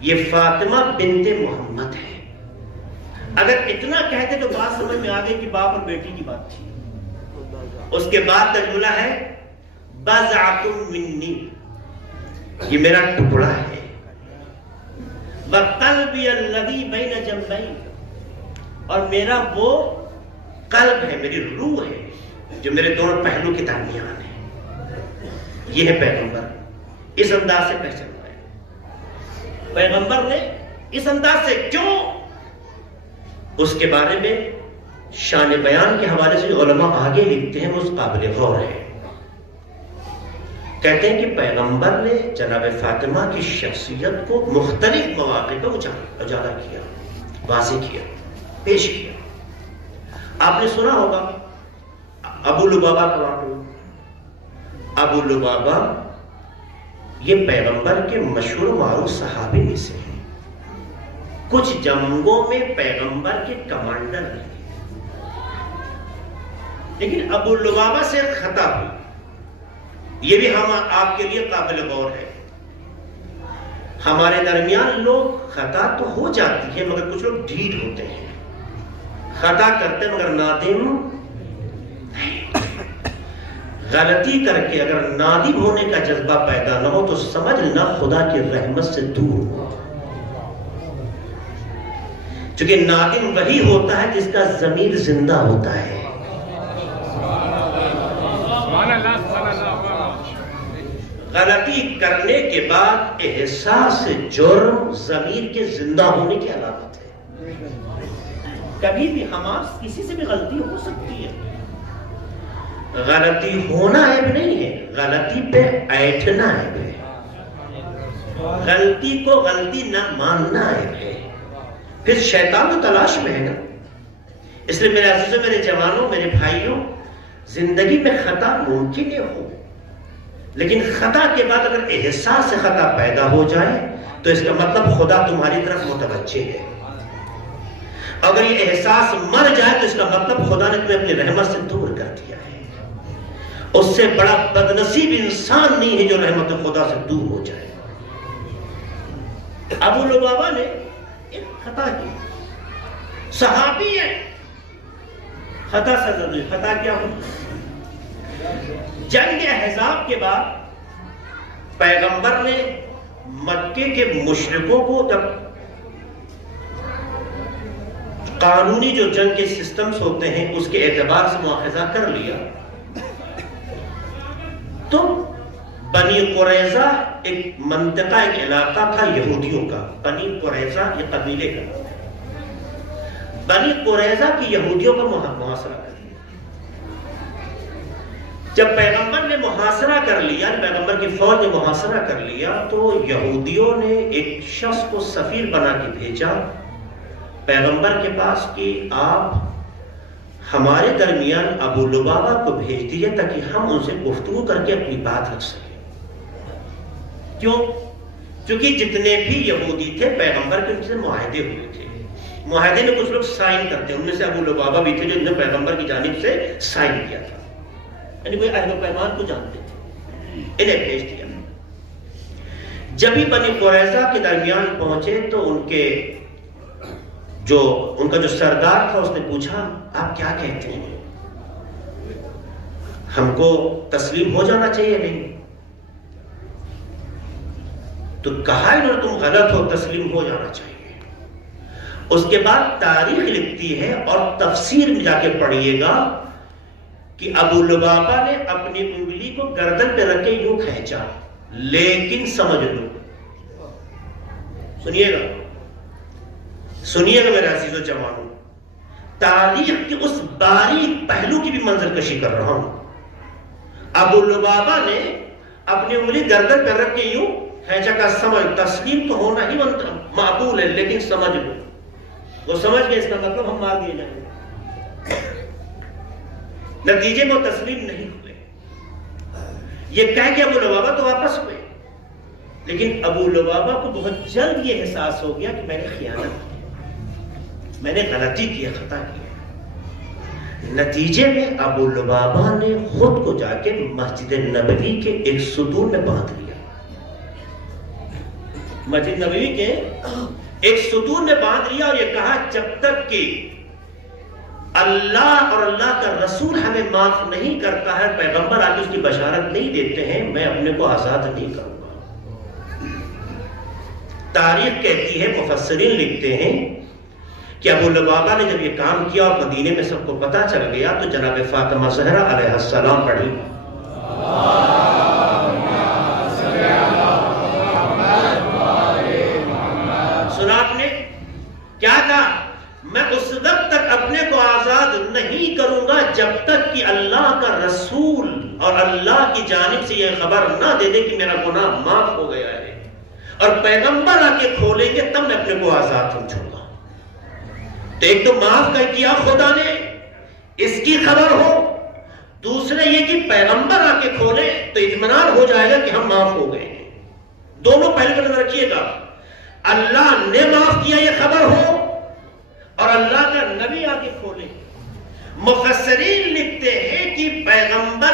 یہ فاطمہ بنت محمد ہے. اگر اتنا کہتے تو بات سمجھ میں آ گئی کہ باپ اور بیٹی کی بات تھی. اس کے بعد کا جملہ ہے بضعۃ منی، یہ میرا ٹکڑا ہے. وقلبی الذی بین جنبی، اور میرا وہ قلب ہے، میری روح ہے جو میرے دونوں پہلو کے درمیان ہے. یہ ہے پیغمبر، اس انداز سے پہچانا ہے. پیغمبر نے اس انداز سے کیوں، اس کے بارے میں شان بیان کے حوالے سے علماء آگے لکھتے ہیں، وہ اس قابل غور ہے. کہتے ہیں کہ پیغمبر نے جناب فاطمہ کی شخصیت کو مختلف مواقع پر اجاگر کیا، واضح کیا، پیش کیا. آپ نے سنا ہوگا ابو لبابہ کا واقعہ. ابو لبابہ یہ پیغمبر کے مشہور معروف صحابی میں سے ہیں. کچھ جنگوں میں پیغمبر کے کمانڈر رہے، لیکن ابو لبابہ سے خطا ہوئی. یہ بھی ہم آپ کے لیے قابل غور ہے. ہمارے درمیان لوگ خطا تو ہو جاتی ہے مگر کچھ لوگ ڈھیٹ ہوتے ہیں، خطا کرتے مگر نادم نہیں. غلطی کر کے اگر نادم ہونے کا جذبہ پیدا نہ ہو تو سمجھ لینا خدا کی رحمت سے دور ہو. چونکہ نادم وہی ہوتا ہے جس کا ضمیر زندہ ہوتا ہے. غلطی کرنے کے بعد احساس جرم ضمیر کے زندہ ہونے کی علامت ہے. کبھی بھی ہمارے کسی سے بھی غلطی ہو سکتی ہے. غلطی ہونا عیب نہیں ہے، غلطی پہ ایٹھنا عیب ہے. غلطی کو غلطی نہ ماننا عیب ہے. پھر شیطان تو تلاش میں ہے نا. اس لیے میرے عزیزوں، میرے جوانوں، میرے بھائیوں، زندگی میں خطا ممکن ہے ہو، لیکن خطا کے بعد اگر احساس سے خطا پیدا ہو جائے تو اس کا مطلب خدا تمہاری طرف متوجہ ہے. اگر یہ احساس مر جائے تو اس کا مطلب خدا نے تمہیں اپنی رحمت سے دور کر دیا ہے. اس سے بڑا بدنصیب انسان نہیں ہے جو رحمت خدا سے دور ہو جائے. ابو لبابہ نے ایک خطا کی، صحابی ہے، خطا سزا دی، خطا کیا ہو؟ جنگ احزاب کے بعد پیغمبر نے مکے کے مشرکوں کو جب قانونی جو جنگ کے سسٹمز ہوتے ہیں اس کے اعتبار سے مواخذہ کر لیا، تو بنی قریظہ ایک منطقہ، ایک علاقہ تھا یہودیوں کا. بنی قریظہ یہ قبیلے کا نام ہے. بنی قریظہ کی یہودیوں کا محاصرہ کر لیا. جب پیغمبر نے محاصرہ کر لیا، پیغمبر کی فوج نے محاصرہ کر لیا، تو یہودیوں نے ایک شخص کو سفیر بنا کے بھیجا پیغمبر کے پاس کہ آپ ہمارے درمیان ابو لبابہ کو بھیج دیجئے تاکہ ہم ان سے گفتگو کر کے اپنی بات رکھ سکیں. کیوں؟ کیونکہ جتنے بھی یہودی تھے پیغمبر کے ان سے معاہدے ہوئے تھے. معاہدے میں کچھ لوگ سائن کرتے ہیں، ان میں سے ابو لبابہ بھی تھے جو انہوں نے پیغمبر کی جانب سے سائن کیا تھا، یعنی کوئی عہد و پیمان کو جانتے تھے، انہیں بھیج دیا. جب ہی بنی قریظہ کے درمیان پہنچے تو ان کا جو سردار تھا اس نے پوچھا آپ کیا کہتے ہیں، ہم کو تسلیم ہو جانا چاہیے نہیں؟ تو کہا انہوں نے تم غلط ہو، تسلیم ہو جانا چاہیے. اس کے بعد تاریخ لکھتی ہے اور تفسیر میں جا کے پڑھیے گا کہ ابو لبابہ نے اپنی انگلی کو گردن پہ رکھ کے یوں کھینچا، لیکن سمجھ لو، سنیے گا میرے عزیز و جوانوں، تاریخ کے اس باریک پہلو کی بھی منظر کشی کر رہا ہوں. ابو لبابہ نے اپنی انگلی گردن پہ رکھ کے یوں کھینچا کا سمجھ، تسلیم تو ہونا ہی معقول ہے لیکن سمجھ لو. وہ سمجھ گئے اس کا مطلب ہم مار دیے جائیں گے. نتیجے میں وہ تسلیم نہیں ہوئے. یہ کہہ کے ابو لبابہ تو واپس ہوئے، لیکن ابو لبابہ کو بہت جلد یہ احساس ہو گیا کہ میں نے خیانت کی، میں نے غلطی کی، خطا کی. نتیجے میں ابو لبابہ نے خود کو جا کے مسجد نبوی کے ایک ستون میں باندھ لیا. مسجد نبوی کے ایک ستون میں باندھ لیا اور یہ کہا جب تک کہ اللہ اور اللہ کا رسول ہمیں معاف نہیں کرتا ہے، پیغمبر آگے اس کی بشارت نہیں دیتے ہیں، میں اپنے کو آزاد نہیں کروں گا. تاریخ کہتی ہے، مفسرین لکھتے ہیں کہ ابو لبابہ نے جب یہ کام کیا اور مدینے میں سب کو پتا چل گیا تو جناب فاطمہ زہرا علیہ السلام پڑھی. سنا آپ نے کیا کہا؟ میں اس وقت تک اپنے کو آزاد نہیں کروں گا جب تک کہ اللہ کا رسول اور اللہ کی جانب سے یہ خبر نہ دے دے کہ میرا گناہ معاف ہو گیا ہے، اور پیغمبر آ کے کھولیں گے تب میں اپنے کو آزاد سمجھوں گا. تو ایک تو معاف کر کیا خدا نے، اس کی خبر ہو، دوسرے یہ کہ پیغمبر آ کے کھولے تو اطمینان ہو جائے گا کہ ہم معاف ہو گئے. دونوں پہلے پر نظر رکھیے گا، اللہ نے معاف کیا یہ خبر ہو اور اللہ کا نبی آ کے کھولے. مفسرین لکھتے ہیں کہ پیغمبر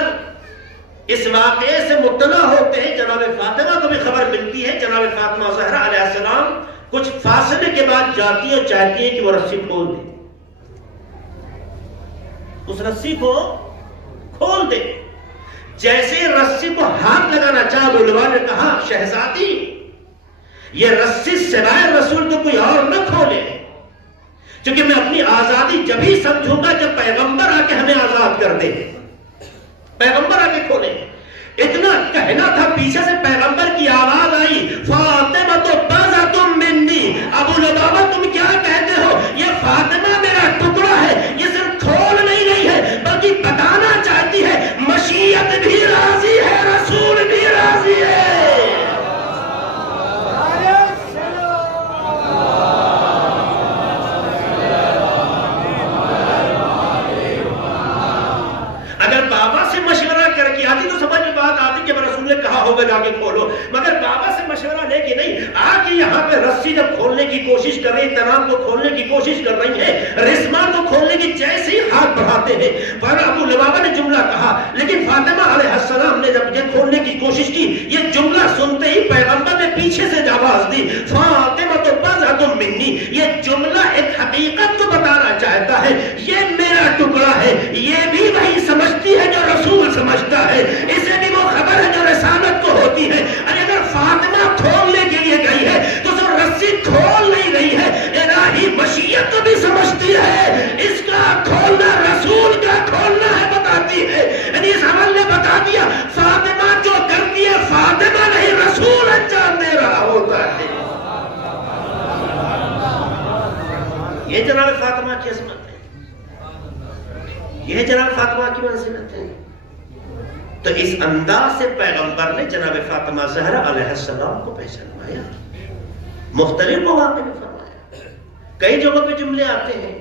اس واقعے سے مطلع ہوتے ہیں، جناب فاطمہ کو بھی خبر ملتی ہے. جناب فاطمہ زہرا علیہ السلام کچھ فاصلے کے بعد جاتی ہے، چاہتی ہے کہ وہ رسی کھول دے، اس رسی کو کھول دے. جیسے رسی کو ہاتھ لگانا چاہا، ابو لبابہ نے کہا شہزادی یہ رسی سوائے رسول تو کوئی اور نہ کھولے، کیونکہ میں اپنی آزادی جب ہی سمجھوں گا جب پیغمبر آ کے ہمیں آزاد کر دے، پیغمبر آ کے کھولے. اتنا کہنا تھا، پیچھے سے پیغمبر کی آواز آئی، فاطمہ تو بضعۃ منی. ابو لبابہ تم کیا کہتے ہو؟ یہ فاطمہ میرا ٹکڑا ہے. یہ صرف کھول نہیں رہی ہے بلکہ بتانا چاہتی ہے مشیت بھی راضی ہے، رسول بھی راضی ہے. کہا ہوگا جا کے کھولو، مگر بابا سے مشورہ لے کے نہیں، آ کے یہاں پہ رسی جب کھولنے کی کوشش کر رہی، تناب کو کھولنے کی کوشش کر رہی ہے، رسمان کو کھولنے کی جیسے ہی ہاتھ بڑھاتے ہیں، ابو لبابہ نے جملہ کہا، لیکن فاطمہ علیہ السلام نے جب یہ کھولنے کی کوشش کی، یہ جملہ سنتے ہی پیغمبر نے پیچھے سے آواز دی، فاطمہ تو بضعۃ منی. یہ جملہ ایک حقیقت کو بتانا چاہتا ہے، یہ میرا ٹکڑا ہے، یہ بھی وہی سمجھتی ہے جو رسول سمجھتا ہے، اسے بھی وہ خبر ہے جو رسالت کو ہوتی ہے۔ اگر فاطمہ کھولنے کے لیے گئی ہے تو جو رسی کھول نہیں رہی ہے، الہی مشیت کو بھی سمجھتی ہے، اس کا کھولنا رسول کا کھولنا ہے بتاتی ہے۔ یعنی اس عمل نے بتا دیا فاطمہ جو کرتی ہے فاطمہ نہیں رسول انجام دے رہا ہوتا ہے۔ یہ جناب فاطمہ کی عظمت ہے، یہ جناب فاطمہ کی منزلت ہے۔ تو اس انداز سے پیغمبر نے جناب فاطمہ زہرا علیہ السلام کو پہچانوایا، مختلف مواقع میں فرمایا۔ کئی جگہوں پہ جملے آتے ہیں،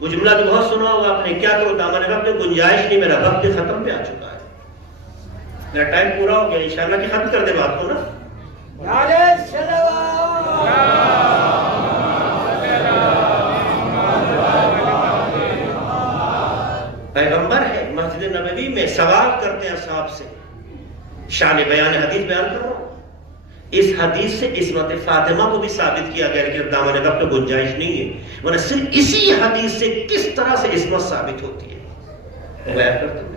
وہ جملہ بھی بہت سنا ہوگا آپ نے، کیا کرو دامن وقت میں گنجائش نہیں، میرا وقت ختم پہ آ چکا ہے، میرا ٹائم پورا ہو گیا، انشاءاللہ کہ ختم کر دے بات کو نا۔ پیغمبر ہے، مسجد نبوی میں سوال کرتے ہیں اصحاب سے، شان بیان حدیث بیان کر رہا ہوں۔ اس حدیث سے عصمت فاطمہ کو بھی ثابت کیا گیا کہ دامن وقت میں گنجائش نہیں ہے، ورنہ صرف اسی حدیث سے کس طرح سے عصمت ثابت ہوتی ہے، بیان کرتے ہیں۔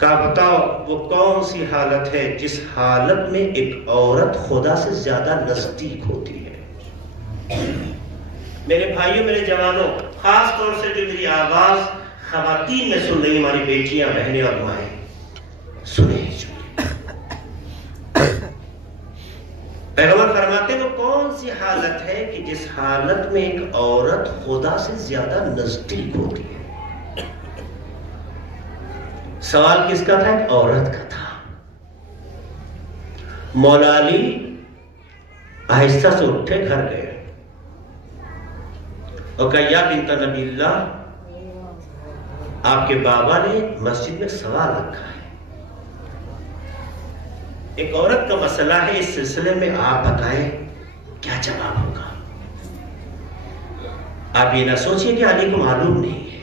کہا بتاؤ وہ کون سی حالت ہے جس حالت میں ایک عورت خدا سے زیادہ نزدیک ہوتی ہے؟ میرے بھائیوں، میرے جوانوں، خاص طور سے جو میری آواز خواتین میں سن رہی ہماری بیٹیاں، بہنیں اور مائیں، سنیں۔ پیغمبر فرماتے ہیں وہ کون سی حالت ہے کہ جس حالت میں ایک عورت خدا سے زیادہ نزدیک ہوتی ہے؟ سوال کس کا تھا؟ ایک عورت کا تھا۔ مولا علی آہستہ سے اٹھے، گھر گئے اور کہا یا بنت نبی اللہ، آپ کے بابا نے مسجد میں سوال رکھا ہے، ایک عورت کا مسئلہ ہے، اس سلسلے میں آپ بتائیں کیا جواب ہوگا۔ آپ یہ نہ سوچئے کہ علی کو معلوم نہیں ہے،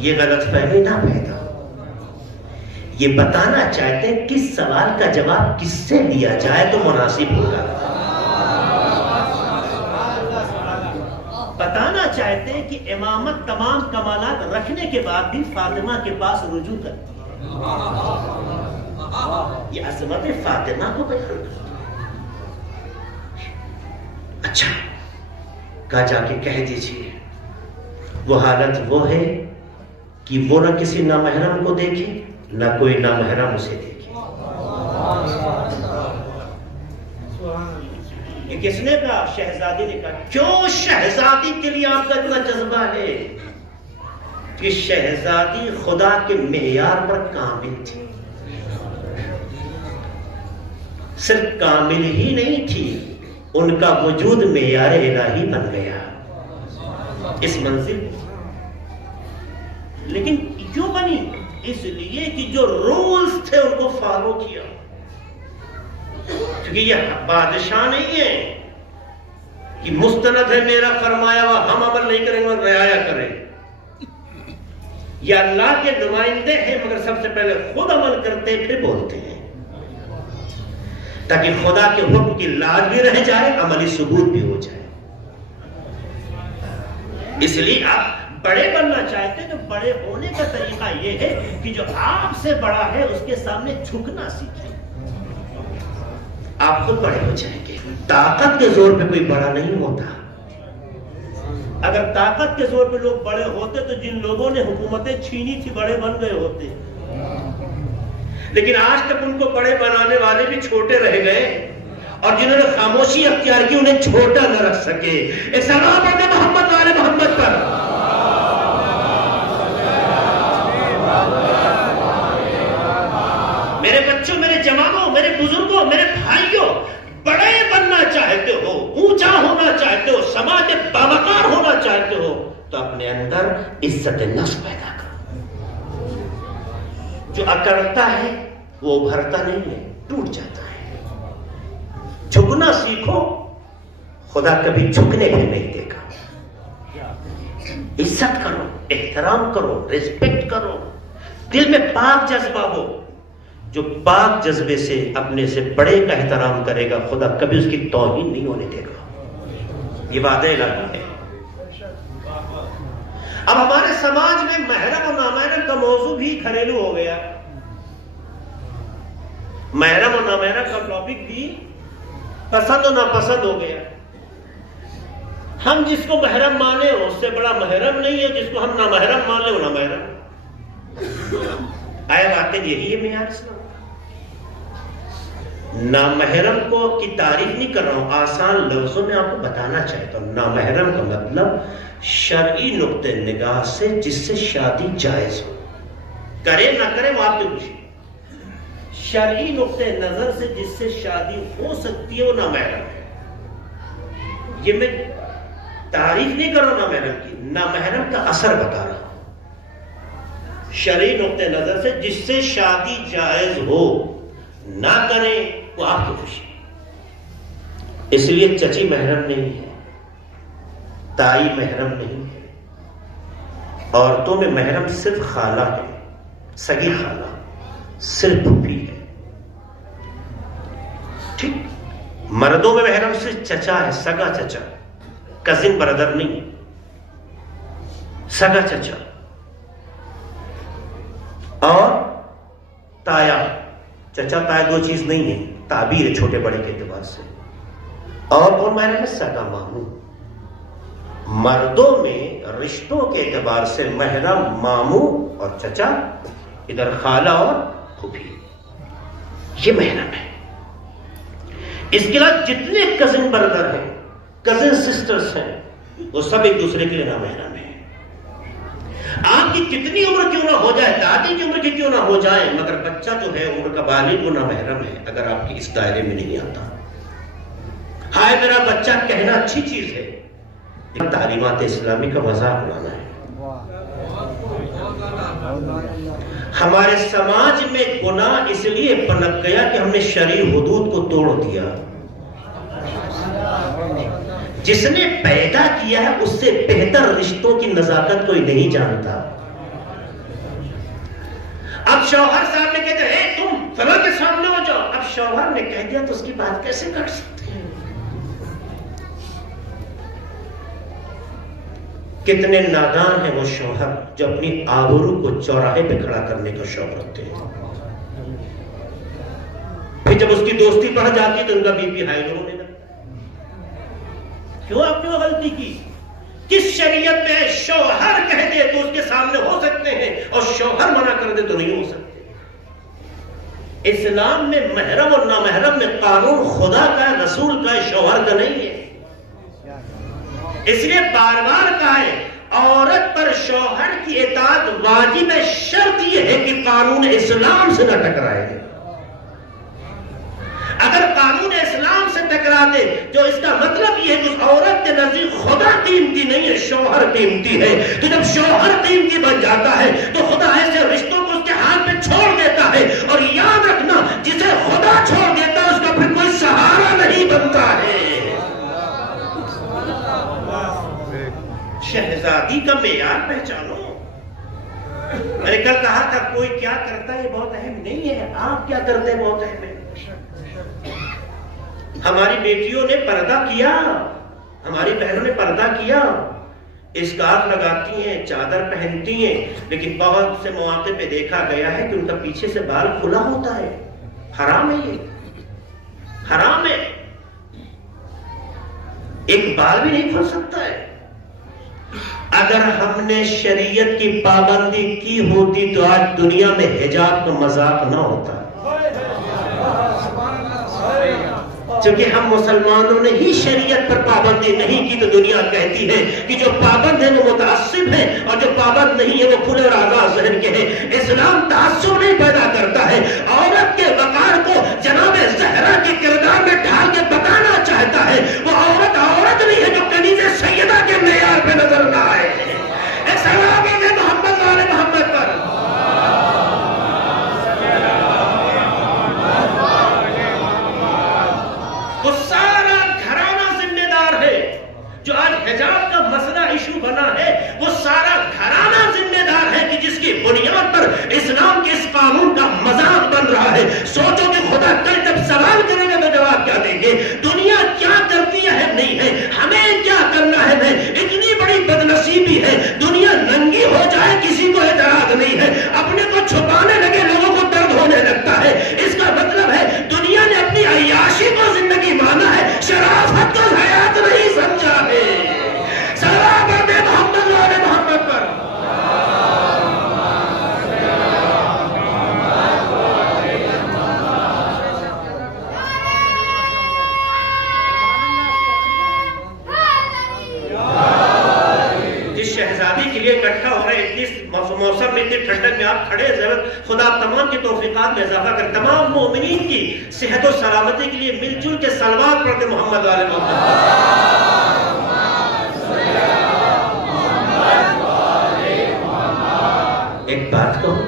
یہ غلط فہمی نہ پیدا ہو۔ یہ بتانا چاہتے ہیں کس سوال کا جواب کس سے دیا جائے تو مناسب ہوگا۔ بتانا چاہتے ہیں کہ امامت تمام کمالات رکھنے کے بعد بھی فاطمہ کے پاس رجوع کرتی ہے، یہ عظمت فاطمہ کو بیان کرتی ہے۔ اچھا، کہا جا کے کہہ دیجئے وہ حالت وہ ہے کہ وہ نہ کسی نامحرم کو دیکھے، نہ کوئی نامحرم اسے دیکھے۔ یہ کس نے کہا؟ شہزادی نے کہا۔ کیوں شہزادی کے لیے آپ کا اتنا جذبہ ہے؟ کہ شہزادی خدا کے معیار پر کامل تھی، صرف کامل ہی نہیں تھی، ان کا وجود معیار الہی بن گیا اس منزل۔ لیکن کیوں بنی؟ اس لیے کہ جو رولز تھے ان کو فالو کیا، کیونکہ یہ بادشاہ نہیں ہے کہ مستند ہے میرا فرمایا ہوا ہم عمل نہیں کریں اور رعایا کریں، یہ اللہ کے نمائندے ہیں، مگر سب سے پہلے خود عمل کرتے پھر بولتے ہیں، تاکہ خدا کے حکم کی لاج بھی رہ جائے، عملی ثبوت بھی ہو جائے۔ اس لیے آپ بڑے بننا چاہتے ہیں تو بڑے ہونے کا طریقہ یہ ہے کہ جو آپ سے بڑا ہے اس کے سامنے جھکنا سیکھیں، آپ خود بڑے ہو جائیں گے۔ طاقت کے زور پہ کوئی بڑا نہیں ہوتا، اگر طاقت کے زور پہ لوگ بڑے ہوتے تو جن لوگوں نے حکومتیں چھینی تھی بڑے بن گئے ہوتے، لیکن آج تک ان کو بڑے بنانے والے بھی چھوٹے رہ گئے، اور جنہوں نے خاموشی اختیار کی انہیں چھوٹا نہ رکھ سکے۔ ایک سلام پڑھتے محمد والے محمد پر۔ میرے بچوں، میرے جوانوں، میرے بزرگوں، میرے بھائیوں، بڑے بننا چاہتے ہو، اونچا ہونا چاہتے ہو، سماج باوقار ہونا چاہتے ہو تو اپنے اندر عزت نفس پیدا کرو۔ جو اکڑتا ہے وہ ابھرتا نہیں ہے، ٹوٹ جاتا ہے۔ جھکنا سیکھو، خدا کبھی جھکنے بھی نہیں دے گا۔ عزت کرو، احترام کرو، ریسپیکٹ کرو، دل میں پاک جذبہ ہو۔ جو پاک جذبے سے اپنے سے بڑے کا احترام کرے گا خدا کبھی اس کی توہین نہیں ہونے دے گا. یہ وعدہ الہی ہے. اب ہمارے سماج میں محرم اور نامحرم کا موضوع بھی گھریلو ہو گیا. محرم اور نامحرم کا ٹاپک بھی پسند و ناپسند ہو گیا. ہم جس کو محرم مانے اس سے بڑا محرم نہیں ہے، جس کو ہم نامحرم مان لیں وہ نامحرم. آیا واقعی یہی ہے معیار اسلام. نامحرم کو کی تعریف نہیں کر رہا ہوں، آسان لفظوں میں آپ کو بتانا چاہتا ہوں. نامحرم کا مطلب شرعی نقطہ نگاہ سے جس سے شادی جائز ہو، کرے نہ کرے وہ آپ کی خوشی. شرعی نقطہ نظر سے جس سے شادی ہو سکتی ہے وہ نامحرم ہے. یہ میں تعریف نہیں کر رہا ہوں نامحرم کی، نامحرم کا اثر بتا رہا ہوں. شرعی نقطہ نظر سے جس سے شادی جائز ہو، نہ کریں وہ آپ کی خوشی. اس لیے چچی محرم نہیں ہے، تائی محرم نہیں ہے. عورتوں میں محرم صرف خالہ ہے، سگی خالہ، صرف پھوپھی ہے. ٹھیک. مردوں میں محرم صرف چچا ہے، سگا چچا، کزن بردر نہیں، سگا چچا. اور تایا، چچا تایا دو چیز نہیں ہے، تعبیر ہے چھوٹے بڑے کے اعتبار سے. اور کون محرم ہے؟ سگا ماموں. مردوں میں رشتوں کے اعتبار سے محرم ماموں اور چچا، ادھر خالہ اور پھوپھی، یہ محرم ہے. اس کے علاوہ جتنے کزن بردر ہیں، کزن سسٹرز ہیں، وہ سب ایک دوسرے کے لیے نامحرم ہیں. آپ کی کتنی عمر کیوں نہ ہو جائے، دادی کی عمر کی کیوں نہ ہو جائے، مگر بچہ جو ہے عمر کا بالغ وہ نامحرم ہے اگر آپ کی اس دائرے میں نہیں آتا. ہائے میرا بچہ کہنا اچھی چیز ہے، تعلیمات اسلامی کا مذاق اڑانا ہے. ہمارے سماج میں گناہ اس لیے پنپ گیا کہ ہم نے شرعی حدود کو توڑ دیا. جس نے پیدا کیا ہے اس سے بہتر رشتوں کی نزاکت کوئی نہیں جانتا. اب شوہر صاحب نے کہتے ہیں تم فلاں کے سامنے ہو جاؤ، اب شوہر نے کہہ دیا تو اس کی بات کیسے کر سکتے ہیں؟ کتنے نادان ہیں وہ شوہر جو اپنی آبرو کو چوراہے پہ کھڑا کرنے کا شوق رکھتے ہیں. پھر جب اس کی دوستی بڑھ جاتی ہے تو ان کا بی پی ہائی ہونے لگتا ہے. کیوں آپ نے وہ غلطی کی؟ کس شریعت میں شوہر کہہ دے تو اس کے سامنے ہو سکتے ہیں اور شوہر منع کر دے تو نہیں ہو سکتے؟ اسلام میں محرم اور نامحرم میں قانون خدا کا ہے، رسول کا ہے، شوہر کا نہیں ہے. اس لیے بار بار کہا ہے عورت پر شوہر کی اطاعت واجب ہے، شرط یہ ہے کہ قانون اسلام سے نہ ٹکرائے. اگر قانون اسلام سے ٹکرا دے جو اس کا مطلب یہ ہے کہ اس عورت کے نزدیک خدا قیمتی نہیں ہے، شوہر قیمتی ہے. تو جب شوہر قیمتی بن جاتا ہے تو خدا ایسے رشتوں کو اس کے ہاتھ میں چھوڑ دیتا ہے. اور یاد رکھنا جسے خدا چھوڑ دیتا ہے اس کا پھر کوئی سہارا نہیں بنتا ہے. شہزادی کا معیار پہچانو. میں نے کل کہا تھا کوئی کیا کرتا ہے یہ بہت اہم نہیں ہے، آپ کیا کرتے ہیں بہت اہم ہے. ہماری بیٹیوں نے پردہ کیا، ہماری بہنوں نے پردہ کیا، اسکارف لگاتی ہیں، چادر پہنتی ہیں، لیکن بہت سے مواقع پہ دیکھا گیا ہے کہ ان کا پیچھے سے بال کھلا ہوتا ہے. حرام ہے، یہ حرام ہے. ایک بال بھی نہیں کھل سکتا ہے. اگر ہم نے شریعت کی پابندی کی ہوتی تو آج دنیا میں حجاب کا مذاق نہ ہوتا. چونکہ ہم مسلمانوں نے ہی شریعت پر پابندی نہیں کی تو دنیا کہتی ہے کہ جو پابند ہے وہ متعصب ہے اور جو پابند نہیں ہے وہ کھلے اور آزاد ذہن کے ہیں. اسلام تعصب نہیں پیدا کرتا ہے. عورت کے وقار کو جناب زہرا کے کردار میں ڈھال کے بتانا چاہتا ہے. وہ عورت عورت نہیں ہے جو کنیز سیدہ کے معیار پہ نظر نہ آئے. سلام ہے محمد والے محمد پر. وہ سارا گھرانہ ذمہ دار ہے جو آج حجاب کا مسئلہ ایشو بنا ہے. وہ سارا گھرانہ ذمہ دار ہے کہ جس کی بنیاد پر اسلام کے اس قانون کا مذاق بن رہا ہے. سوچو کہ خدا کل جب سوال کریں گے تو جواب کیا دیں گے؟ دنیا کیا کرتی ہے نہیں ہے، ہمیں کیا کرنا ہے نہیں. اتنی بڑی بدنصیبی ہے دنیا ننگی ہو جائے کسی کو اعتراض نہیں ہے، اپنے کو چھپانے لگے لوگوں کو درد ہونے لگتا ہے. اس کا مطلب ہے دنیا نے اپنی عیاشی کو زندگی مانا ہے، شرافت کو حیات نہیں سمجھا ہے. سلام پڑھتے محمد والے محمد پر. شہزادی کے لیے اکٹھا ہو رہے اتنی موسم میں اتنی ٹھنڈک میں آپ کھڑے ضرورت خدا تمام کی توفیقات میں اضافہ کر. تمام مومنین کی صحت و سلامتی کے لیے مل جل کے صلوات پڑھتے محمد والے محمد. ایک بات کہوں،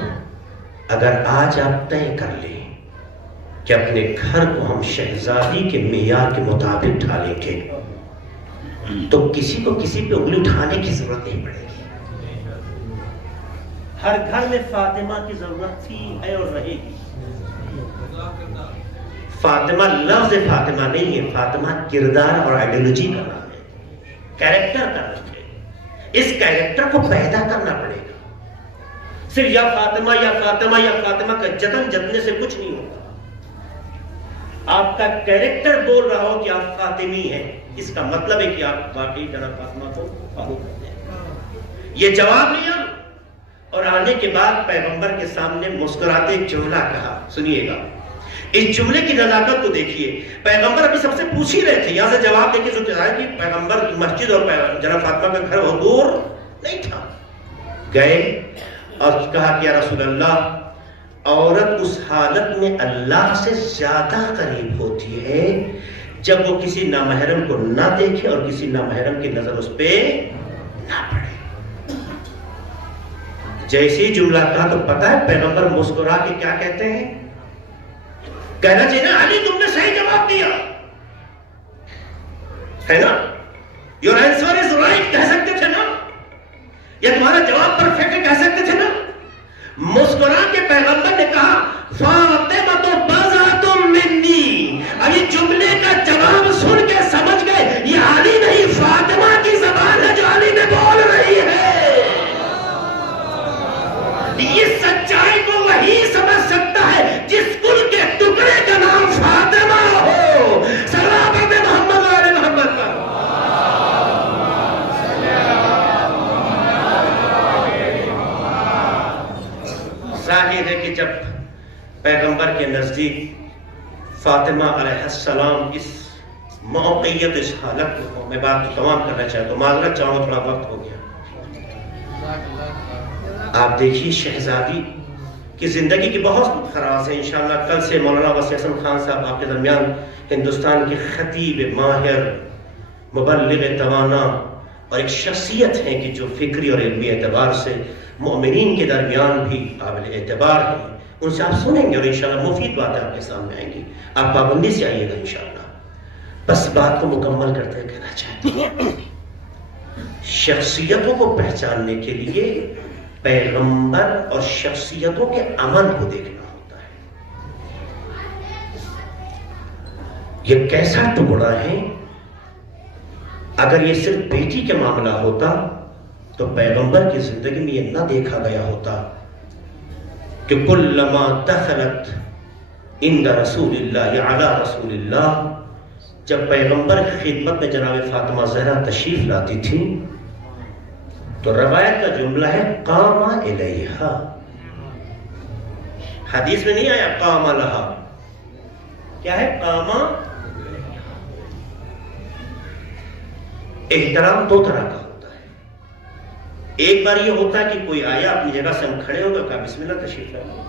اگر آج آپ طے کر لیں کہ اپنے گھر کو ہم شہزادی کے معیار کے مطابق ڈھالیں گے تو کسی کو کسی پہ انگلی اٹھانے کی ضرورت نہیں پڑے گی. ہر گھر میں فاطمہ کی ضرورت تھی، ہے اور رہے گی. فاطمہ لفظ فاطمہ نہیں ہے، فاطمہ کردار اور آئیڈیالوجی کا نام ہے، کیریکٹر کا نام ہے. اس کیریکٹر کو پیدا کرنا پڑے گا. صرف یا فاطمہ یا فاطمہ یا فاطمہ کا جتنے سے کچھ نہیں ہوگا. آپ کا کیریکٹر بول رہا ہو کہ آپ فاطمی ہیں، اس کا مطلب ہے کہ آپ واقعی جناب فاطمہ کو فالو کرتے ہیں. یہ جواب لیا اور آنے کے بعد پیغمبر کے سامنے مسکراتے ایک جملہ کہا. سنیے گا اس جملے کی نزاکت کو دیکھیے. پیغمبر ابھی سب سے پوچھ ہی رہے تھے، یہاں سے جواب دے کے جو کہا کہ پیغمبر کی مسجد اور جناب فاطمہ کا گھر وہ دور نہیں تھا. گئے اور کہا کہ یا رسول اللہ، عورت اس حالت میں اللہ سے زیادہ قریب ہوتی ہے جب وہ کسی نامحرم کو نہ دیکھے اور کسی نامحرم کی نظر اس پہ نہ پڑے. جیسے ہی جملہ کہا تو پتا ہے پیغمبر مسکرا کے کیا کہتے ہیں؟ کہنا چاہیے نا علی تم نے صحیح جواب دیا ہے نا، یور آنسر از رائٹ کہہ سکتے تھے نا، یا تمہارا جواب پرفیکٹ کہہ سکتے تھے نا. مسکرا کے پیغمبر نے کہا فاطمہ تو بضعۃ منی. اب یہ جملے کا جواب سن کے سمجھ گئے یہ علی نہیں فاطمہ کی زبان ہے جو علی نے بول رہی ہے. یہ سچائی کو وہی سمجھ سکتا ہے جس کل کے ٹکڑے کا نام فاطمہ ہو. سلام پڑھتے محمد والے محمد پر. ظاہر ہے کہ جب پیغمبر کے نزدیک فاطمہ علیہ السلام اس موقعیت اس حالت کو، میں بات تمام کرنا چاہتا ہوں، معذرت چاہوں تھوڑا وقت ہو گیا. آپ دیکھیے شہزادی کی زندگی کی بہت خراش ہے. انشاءاللہ کل سے مولانا وسیع حسن خان صاحب آپ کے درمیان ہندوستان کے خطیب ماہر، مبلغ توانا اور ایک شخصیت ہے کہ جو فکری اور علمی اعتبار سے مومنین کے درمیان بھی قابل اعتبار ہے. ان سے آپ سنیں گے اور انشاءاللہ مفید باتیں آپ کے سامنے آئیں گی. آپ پابندی سے آئیے گا انشاءاللہ. بس بات کو مکمل کرتے کہنا چاہتے ہیں شخصیتوں کو پہچاننے کے لیے پیغمبر اور شخصیتوں کے عمل کو دیکھنا ہوتا ہے. یہ کیسا ٹکڑا ہے؟ اگر یہ صرف بیٹی کے معاملہ ہوتا تو پیغمبر کی زندگی میں یہ نہ دیکھا گیا ہوتا کہ کلما دخلت عند رسول اللہ یا علی رسول اللہ، جب پیغمبر کی خدمت میں جناب فاطمہ زہرا تشریف لاتی تھی تو روایت کا جملہ ہے قام الیہا. حدیث میں نہیں آیا قام لہا، کیا ہے قام. احترام دو طرح کا ہوتا ہے. ایک بار یہ ہوتا ہے کہ کوئی آیا اپنی جگہ سے ہم کھڑے ہو گئے، کہا بسم اللہ تشریف لائیے.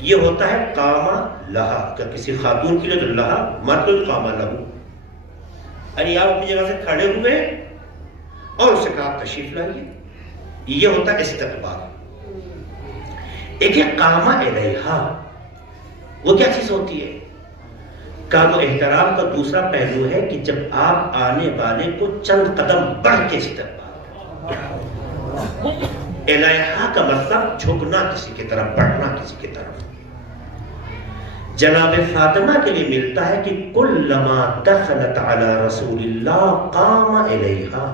یہ ہوتا ہے قام لہا. اگر کسی خاتون کے لیے تو لہا، مرد کو قام لہو. ارے آپ اپنی جگہ سے کھڑے ہوئے اور اسے کہا آپ تشریف لائیے، یہ ہوتا ہے استقبال. ایک ہے قام الیہا، وہ کیا چیز ہوتی ہے؟ کام و احترام کا دوسرا پہلو ہے کہ جب آپ آنے والے کو چند قدم بڑھ کے استقبال کریں. الیہا کا مطلب جھکنا کسی کی طرف، بڑھنا کسی کی طرف۔ جناب فاطمہ کے لیے ملتا ہے کہ کلما دخلت علی رسول اللہ قام الیہا،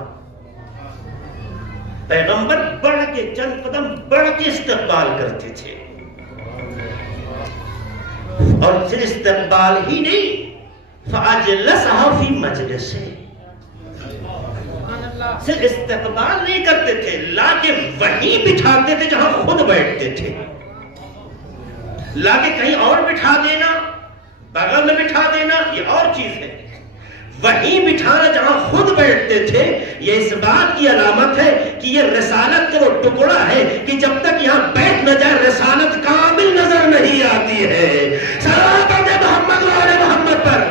پیغمبر بڑھ کے چند قدم بڑھ کے استقبال کرتے تھے، اور صرف استقبال ہی نہیں، فاجلسها فی مجلسہ، صرف استقبال نہیں کرتے تھے، لا کے وہیں بٹھاتے تھے جہاں خود بیٹھتے تھے، لا کے کہیں اور بٹھا دینا، بغل میں بٹھا دینا یہ اور چیز ہے، وہیں بٹھانا جہاں خود بیٹھتے تھے۔ یہ اس بات کی علامت ہے کہ یہ رسالت کا وہ ٹکڑا ہے کہ جب تک یہاں بیٹھ نہ جائے رسالت کامل نظر نہیں آتی ہے۔ صلوات محمد و آل محمد پر۔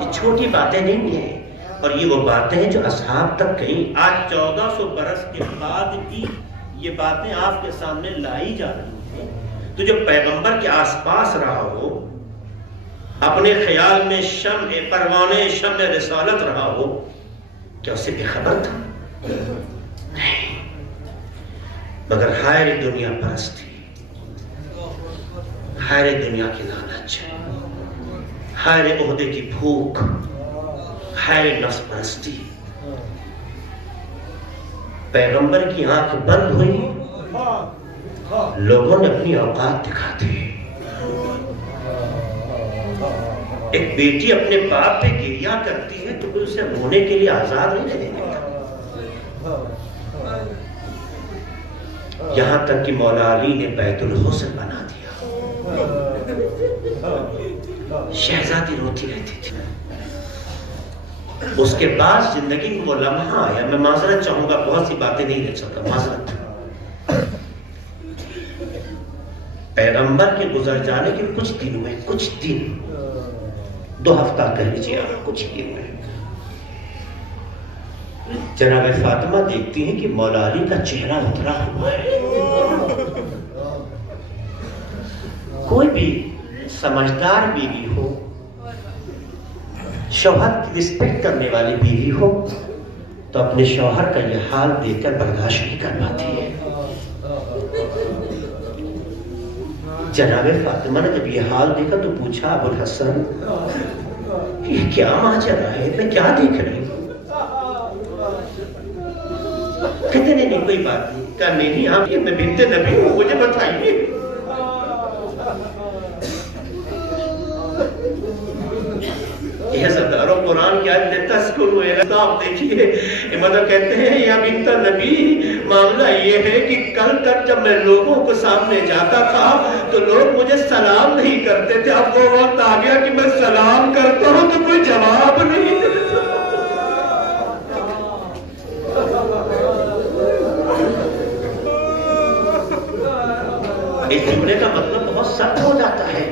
یہ چھوٹی باتیں نہیں ہیں، اور یہ وہ باتیں ہیں جو اصحاب تک کہیں آج 1400 برس کے بعد بھی یہ باتیں آپ کے سامنے لائی جا رہی ہیں۔ تو جو پیغمبر کے آس پاس رہا ہو، اپنے خیال میں شمع پروانے شمع رسالت رہا ہو، کیا اسے بے خبر تھا؟ نہیں، مگر ہائے دنیا پرستی، ہائے دنیا کی لالچ، ہائے عہدے کی بھوک، ہائے نفس پرستی۔ پیغمبر کی آنکھ بند ہوئی، لوگوں نے اپنی اوقات دکھا دی۔ ایک بیٹی اپنے باپ پہ گریہ کرتی ہے تو کوئی اسے رونے کے لیے آزاد نہیں رہنے دیتا۔ یہاں تک کہ مولا علی نے بیت الحسن بنا دیا، شہزادی روتی رہتی تھی۔ اس کے بعد زندگی میں وہ لمحہ آیا، میں معذرت چاہوں گا، بہت سی باتیں نہیں لکھ سکتا، معذرت۔ پیغمبر کے گزر جانے کے کچھ دن ہوئے، کچھ دن، 2 ہفتہ کہہ لیجیے آپ، کچھ دن ہوئے، جناب فاطمہ دیکھتی ہیں کہ مولا علی کا چہرہ اترا ہوا ہے۔ کوئی بھی سمجھدار بیوی ہو، شوہر کی رسپیکٹ کرنے والی بیوی ہو، تو اپنے شوہر کا یہ حال دیکھ کر برداشت نہیں کر پاتی ہے۔ جناب فاطمہ نے جب یہ حال دیکھا تو پوچھا، ابو الحسن یہ کیا ماجرا ہے، میں کیا دیکھ رہی ہوں؟ کہتے نہیں کوئی بات نہیں، کہا نہیں آپ یہ میں بنت نبی ہوں، مجھے بتائیے۔ یہ سرداروں قرآن کی آیت دیتا سکون ہوئے لگتا، آپ دیکھئے مطلب کہتے ہیں یا بنت نبی، معاملہ یہ ہے کہ کل تک جب میں لوگوں کو سامنے جاتا تھا تو لوگ مجھے سلام نہیں کرتے تھے، اب وہ وقت آ گیا کہ میں سلام کرتا ہوں تو کوئی جواب نہیں دیتا۔ اس جملے کا مطلب بہت سخت ہو جاتا ہے۔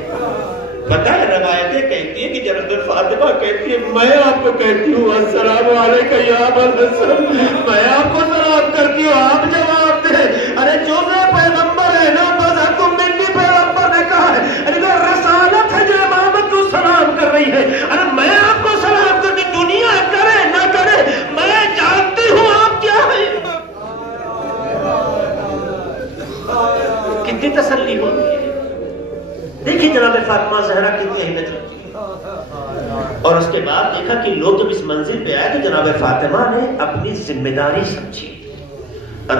پتہ ہے روایتیں کہتی ہیں کہ جناب فاطمہ کہتی ہے میں آپ کو کہتی ہوں السلام علیکم یا ابا الحسن، میں آپ کو سلام کرتی ہوں، آپ جواب دیں۔ ارے جو میں پیغمبر ہے نا، بس تم منی پیغمبر نے کہا ہے، ارے وہ رسالت ہے جو امامت کو سلام کر رہی ہے، ارے میں آپ کو سلام کرتی، دنیا کرے نہ کرے میں جانتی ہوں آپ کیا ہے۔ کتنی تسلی ہوتی ہے۔ دیکھیں جناب فاطمہ زہرا کتنی اہمیت رکھتی ہے۔ اور اس کے بعد دیکھا کہ لوگ جب اس منزل پہ آئے تو جناب فاطمہ نے اپنی ذمہ داری سمجھی،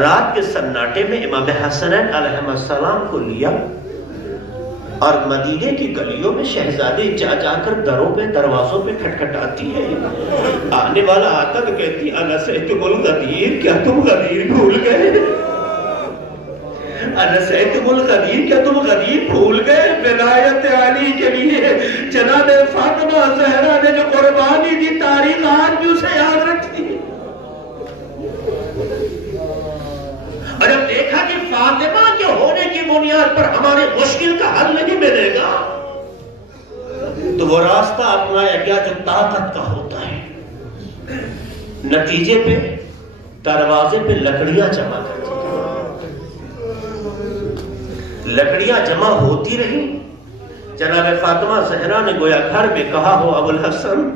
رات کے سناٹے میں امام حسنین علیہ السلام کو لیا اور مدینے کی گلیوں میں شہزادی جا جا کر دروں پہ دروازوں پہ کھٹکھٹاتی ہے۔ آنے والا آتا تو کہتی انسیتم الغدیر، کیا تم غدیر بھول گئے؟ انسیتم الغدیر، کیا تم غدیر بھول گئے؟ ولایت علی کے لیے جناب فاطمہ زہرا نے جو قربانی دی، تاریخ آج بھی اسے یاد رکھتی ہے۔ اور جب دیکھا کہ فاطمہ کے ہونے کی بنیاد پر ہمارے مشکل کا حل نہیں ملے گا تو وہ راستہ اپنایا گیا جو طاقت کا ہوتا ہے۔ نتیجے پہ دروازے پہ لکڑیاں جمع کرتی، لکڑیاں جمع ہوتی رہی، جناب فاطمہ زہرا نے گویا گھر میں کہا ہو ابوالحسن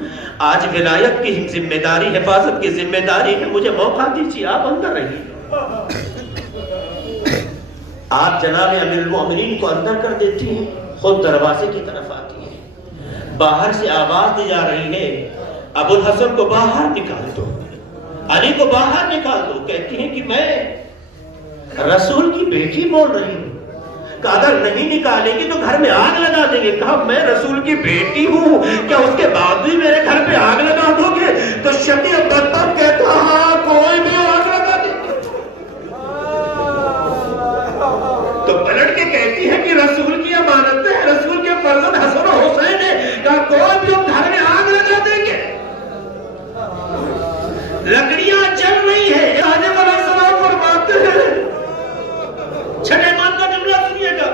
آج ولایت کی ذمہ داری حفاظت کی ذمہ داری ہے مجھے موقع دیجیے آپ اندر رہیے آپ جناب امیر المومنین کو اندر کر دیتی ہیں خود دروازے کی طرف آتی ہیں باہر سے آواز دی جا رہی ہے ابوالحسن کو باہر نکال دو علی کو باہر نکال دو کہتی ہیں کہ میں رسول کی بیٹی بول رہی ہوں کہا اگر نہیں نکالے گی تو گھر میں آگ لگا دیں گے کہا میں رسول کی بیٹی ہوں کیا اس کے بعد بھی میرے گھر پہ آگ لگا دو گے تو شقی بدبخت کہتا ہاں کوئی بھی آگ لگا دیں گے تو پلٹ کے کہتی ہے کہ رسول کی امانت ہے رسول کے فرزند حسن و حسین ہے کہا کوئی بھی گھر میں آگ لگا دیں گے لکڑیاں جل رہی ہے حاجت علیہ السلام فرماتے ہیں چھٹے مان کا جملہ سنیے گا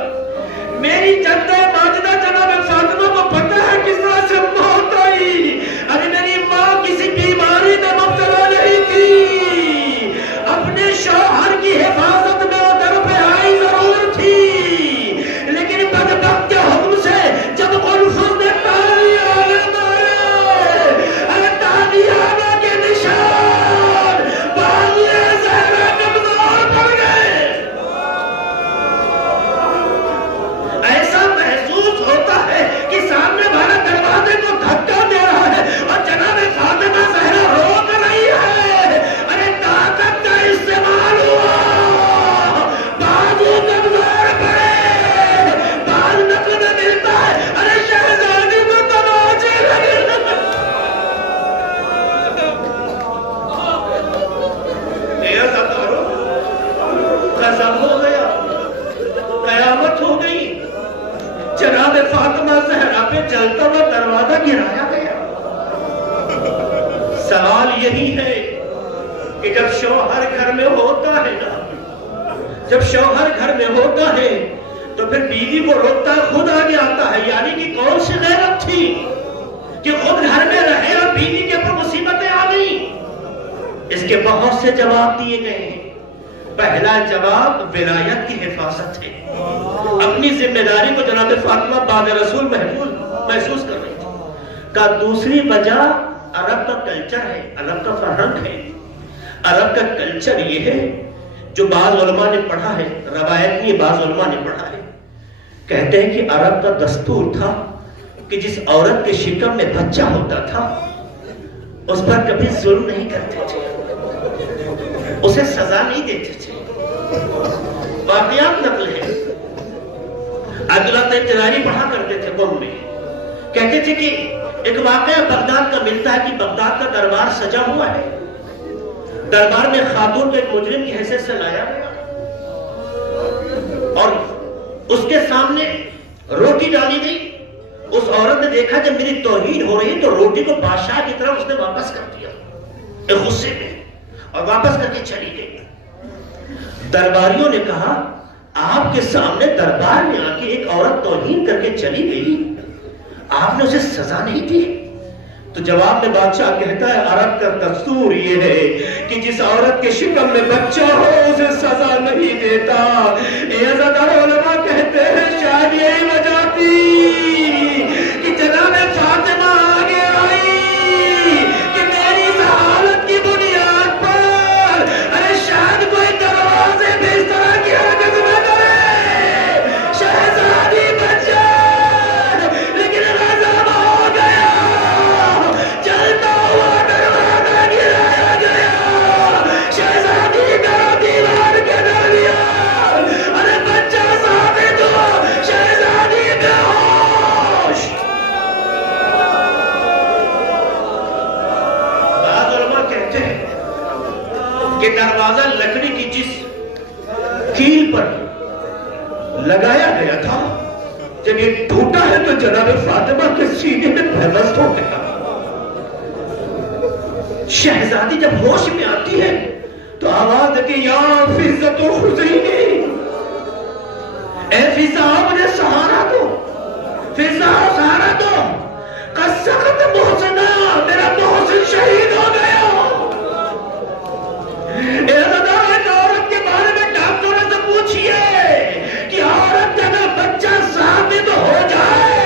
میری جدہ ماجدہ جناب فاطمہ کو پتہ ہے کس طرح سے موت آئی ابھی میری ماں کسی بیماری میں مبتلا نہیں تھی اپنے شوہر کی حفاظت میں وہ در پہ آئی ضرور تھی لیکن بدبخت کے حکم سے جب قلفز نے تالی آنے مارے ارے تالی آنے کے نشان باغی زہرہ کمزور پڑ گئے ایسا محسوس ہوتا ہے کہ سامنے والا دروازے کو دھکا دے رہا ہے اور جناب فاطمہ زہرا روک رہی ہے ارے طاقت کا استعمال ہوا بازو کمزور پڑے بعض نقل میں ملتا ہے ارے شہزادی کو تماچے لگے ایسا کرو قسم ہو گیا قیامت ہو گئی جناب فاطمہ زہرا پہ چلتا ہوا دروازہ گرایا گیا سوال یہی ہے کہ جب شوہر گھر میں ہوتا ہے نا جب شوہر گھر میں ہوتا ہے تو پھر بیوی کو روکتا ہے خود آگے آتا ہے یعنی کہ کون سی غیرت تھی کہ خود گھر میں رہے اور بیوی کے اوپر مصیبتیں آ گئی اس کے بہت سے جواب دیے گئے ہیں پہلا جواب ولایت کی حفاظت ہے اپنی ذمہ داری کو جناب فاطمہ بعد رسول محسوس کر رہی تھی کا دوسری وجہ عرب کا کلچر ہے عرب کا فرہنگ ہے عرب کا کلچر یہ ہے جو بعض علماء نے پڑھا ہے روایت میں بعض علماء نے پڑھا ہے کہتے ہیں کہ عرب کا دستور تھا کہ جس عورت کے شکم میں بچہ ہوتا تھا اس پر کبھی ظلم نہیں کرتے تھے اسے سزا نہیں دیتے تھے واقعات نقل ہے اگلا تجاری پڑھا کرتے تھے قوم میں کہتے تھے کہ ایک واقعہ بغداد کا ملتا ہے کہ بغداد کا دربار سجا ہوا ہے دربار میں خاتون کو ایک مجرم کی حیثیت سے لایا گیا اور اس کے سامنے روٹی ڈالی گئی اس عورت نے دیکھا جب میری توہین ہو رہی ہے تو روٹی کو بادشاہ کی طرف اس نے واپس کر دیا ایک غصے میں اور واپس کر کے چلی گئی درباریوں نے کہا آپ کے سامنے دربار میں آ کے ایک عورت توہین کر کے چلی گئی آپ نے اسے سزا نہیں دی تو جواب میں بادشاہ کہتا ہے عرب کا دستور یہ ہے کہ جس عورت کے شکم میں بچہ ہو اسے سزا نہیں دیتا عزتدار علماء کہتے ہیں شاید یہی وجہ تھی کہ جناب فاطمہ آگے آئی کہ میری حالت کی بنیاد پر ارے شاید کوئی دروازے بھی اس طرح کی حرکت نہ کرے شہزادی بچ جائے لیکن غضب ہو گیا چلتا ہوا دروازہ گرایا گیا شہزادی کا دیوار کے درمیان ارے بچہ ثابت ہوا شہزادی بے ہوش بعض علماء کہتے ہیں کہ دروازہ لکڑی کی جس کیل پر لگایا گیا تھا جب یہ ٹوٹا ہے تو جناب فاطمہ کے سینے میں پیوست ہو گیا شہزادی جب ہوش میں آتی ہے تو آواز دیتی یا فضت و خزینی اے فضا مجھے سہارا دو فضا سہارا دو قصقت محسنہ میرا محسن شہید ہو گیا عورت کے بارے میں ڈاکٹروں سے پوچھئے کہ عورت کا اگر بچہ ثابت ہو جائے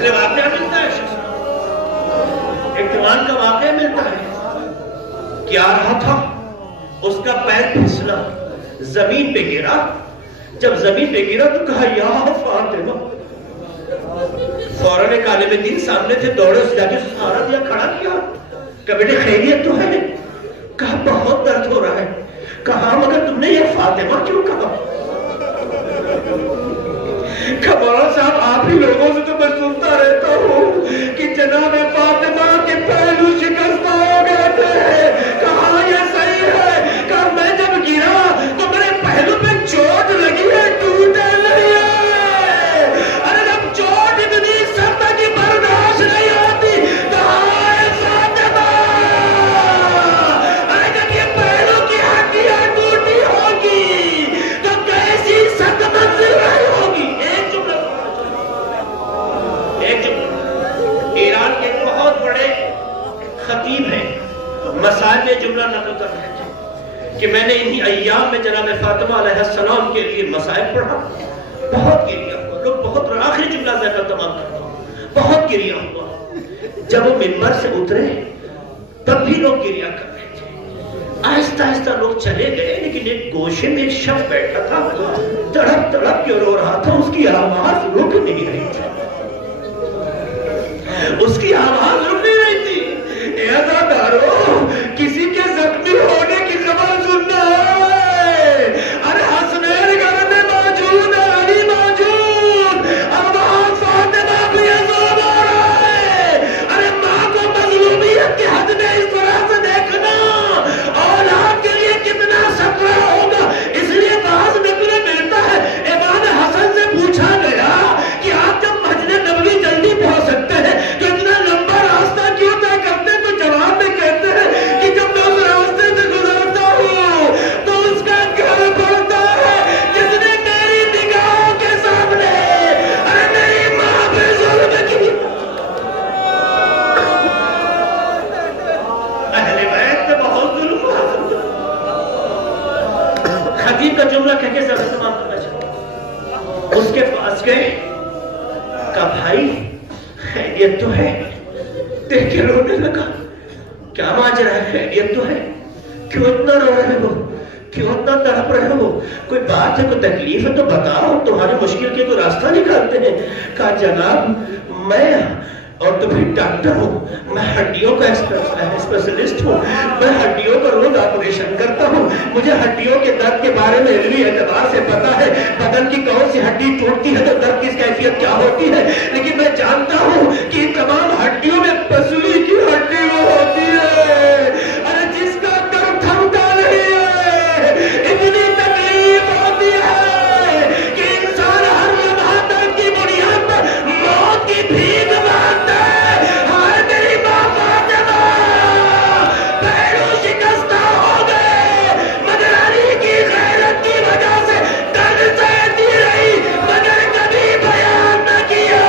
اس لیے واقعہ ملتا ہے شخص کو، اطمینان کا واقعہ ملتا ہے۔ کیا رہا تھا؟ اس کا پیر پھسلا، زمین پہ گرا۔ جب زمین پہ گرا تو کہا یا فاطمہ۔ فوراً ایک عالم دین سامنے تھے، دوڑے اس جا کے سہارا دیا، کھڑا کیا، کہ بیٹے خیریت تو ہے؟ کہا بہت درد ہو رہا ہے۔ کہا مگر تم نے یہ فاطمہ کیوں کہا؟ کہ مولانا صاحب آپ ہی لوگوں سے تو میں سنتا رہتا ہوں کہ جناب فاطمہ کے پہلو شکستہ ہو گئے تھے۔ کہا یہ صحیح ہے۔ کہا میں جب گرا تو میرے پہلو پہ چوٹ لگی ہے، ٹوٹا نہیں ہے۔ ارے جب چوٹ اتنی سخت کی برداشت نہیں ہوتی تو اے فاطمہ، ارے جب یہ پہلو کی ہڈیاں ٹوٹی ہوگی تو کیسی سخت منزل رہی ہوگی۔ ایران کے بہت بڑے خطیب ہیں، مسائل میں جملہ نقل کر رہے تھے کہ میں نے انہی ایام میں جناب فاطمہ علیہ السلام کے لیے مسائل پڑھا، بہت گریا ہوا، لوگ بہت آخری جملہ ذکر تمام کرتا ہوں، بہت گریا ہوا۔ جب وہ منبر سے اترے تب بھی لوگ گریا کر رہے تھے، آہستہ آہستہ لوگ چلے گئے، لیکن ایک گوشے میں ایک شخص بیٹھا تھا، تڑپ تڑپ کے رو رہا تھا، اس کی آواز رک نہیں رہی تھی، اس کی آواز رک نہیں رہی تھی۔ اے عزادارو، کسی کے زخمی ہونے کی خبر سننا ہے؟ ارے حسنین گھر میں موجود ہے، علی موجود، اب وہاں فاطمہ بھی ظلم ہو رہا ہے۔ ارے ماں کو مظلومیت کے حد میں اس طرح سے دیکھنا اولاد کے لیے کتنا سکرا ہوگا۔ اس لیے بعض نقل ملتا ہے امام حسن سے پوچھا گیا کہ آپ جب مسجد نبوی جلدی پہنچ سکتے ہیں تو اتنا لمبا راستہ کیوں طے کرتے؟ تو جواب میں کہتے ہیں کہ جب میں اس راستے سے گزرتا ہوں تو اس کا گھر پڑتا ہے جس نے میری نگاہوں کے سامنے ارے میری ماں پہ ظلم کی۔ اہل بیت پہ بہت ظلم ہوا۔ خطیب کا جملہ کہہ کے زیادہ تمام کرنا چاہتا، اس کے پاس گئے، کہا بھائی خیریت تو ہے؟ دیکھ کے رونے لگا، کیا ماجرا ہے؟ خیریت تو ہے؟ کیوں اتنا رو رہے ہو؟ کیوں اتنا تڑپ رہے ہو؟ کوئی بات ہے، کوئی تکلیف ہے تو بتاؤ، تمہاری مشکل کے کوئی راستہ نکالتے ہیں۔ کہا جناب میں اور تو پھر ڈاکٹر ہوں، میں ہڈیوں کا اسپیشلسٹ ہوں، میں ہڈیوں کا روز آپریشن کرتا ہوں، مجھے ہڈیوں کے درد کے بارے میں علمی اعتبار سے پتا ہے، بدن کی کون سی ہڈی ٹوٹتی ہے تو درد کی کیفیت کیا ہوتی ہے، لیکن میں جانتا ہوں کہ تمام ہڈیوں میں پسلی کی ہڈی وہ ہوتی ہے ارے جس کا درد تھمتا نہیں ہے، اتنی تکلیف ہوتی ہے کہ انسان ہر لمحہ درد کی بنیاد پر موت کی بھیک مانگتا ہے۔ ہائے میری ماں فاطمہ، پیروں شکستہ ہو گئے، مگر علی کی غیرت کی وجہ سے درد سہتی رہی، مگر کبھی بیان نہ کیا۔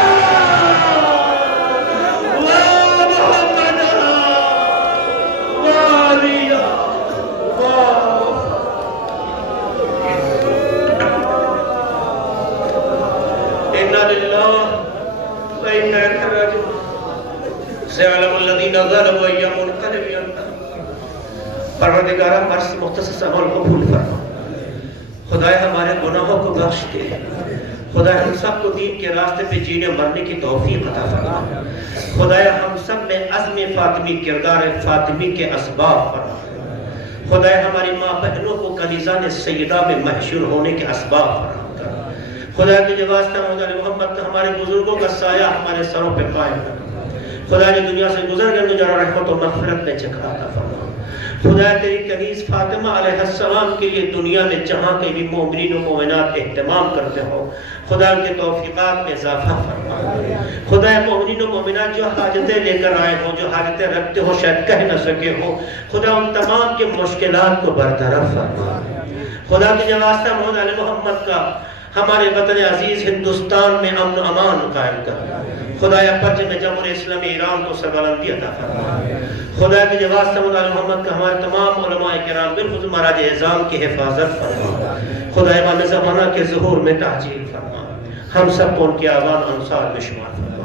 واہ محمد، واہ علی، واہ۔ اِنَّا لِلَّهِ وَإِنَّا إِلَيْهِ رَاجِعُونَ۔ سَيَعْلَمُ الَّذِينَ ظَلَمُوا أَيَّ مُنقَلِبٍ يَنقَلِبُونَ۔ پروردگارہ ہمارے سے مختصر عمل قبول فرما، خدایا ہمارے گناہوں کو بخش دے، خدایا ہم سب کو دین کے راستے پہ جینے مرنے کی توفیق عطا فرما، خدایا ہم سب میں عزم فاطمی کردار فاطمی کے اسباب فرما، خدایا ہماری ماں بہنوں کو کنیزان سیدہ میں محشور ہونے کے اسباب فرما کر، خدا کے جو واسطہ محمد کا ہمارے بزرگوں کا سایہ ہمارے سروں پہ قائم رکھا، خدا جو دنیا سے گزر گئے جا رحمت و مغفرت میں جگہ عطا فرما، خدا تیری کنیز فاطمہ علیہ السلام کے لیے دنیا میں جہاں کے بھی مومنین و مومنات اہتمام کرتے ہو، خدا ان کے توفیقات میں اضافہ فرما، خدا مومنین و مومنات جو حاجتیں لے کر آئے ہو، جو حاجتیں رکھتے ہو شاید کہہ نہ سکے ہو، خدا ان تمام کے مشکلات کو برطرف فرما، خدا کی واسطہ محمد کا ہمارے وطن عزیز ہندوستان میں امن و امان قائم کر، خدایا پرچم جمہوریہ اسلامی ایران کو سربلندی عطا فرما، خدا کے واسطہ محمد کا ہمارے تمام علماء کرام بالخصوص مہاراج اعظام کی حفاظت فرما، خدا امام زمانہ کے ظہور میں تعجیل فرما، ہم سب کو ان کے آباد انصار میں شمار فرما۔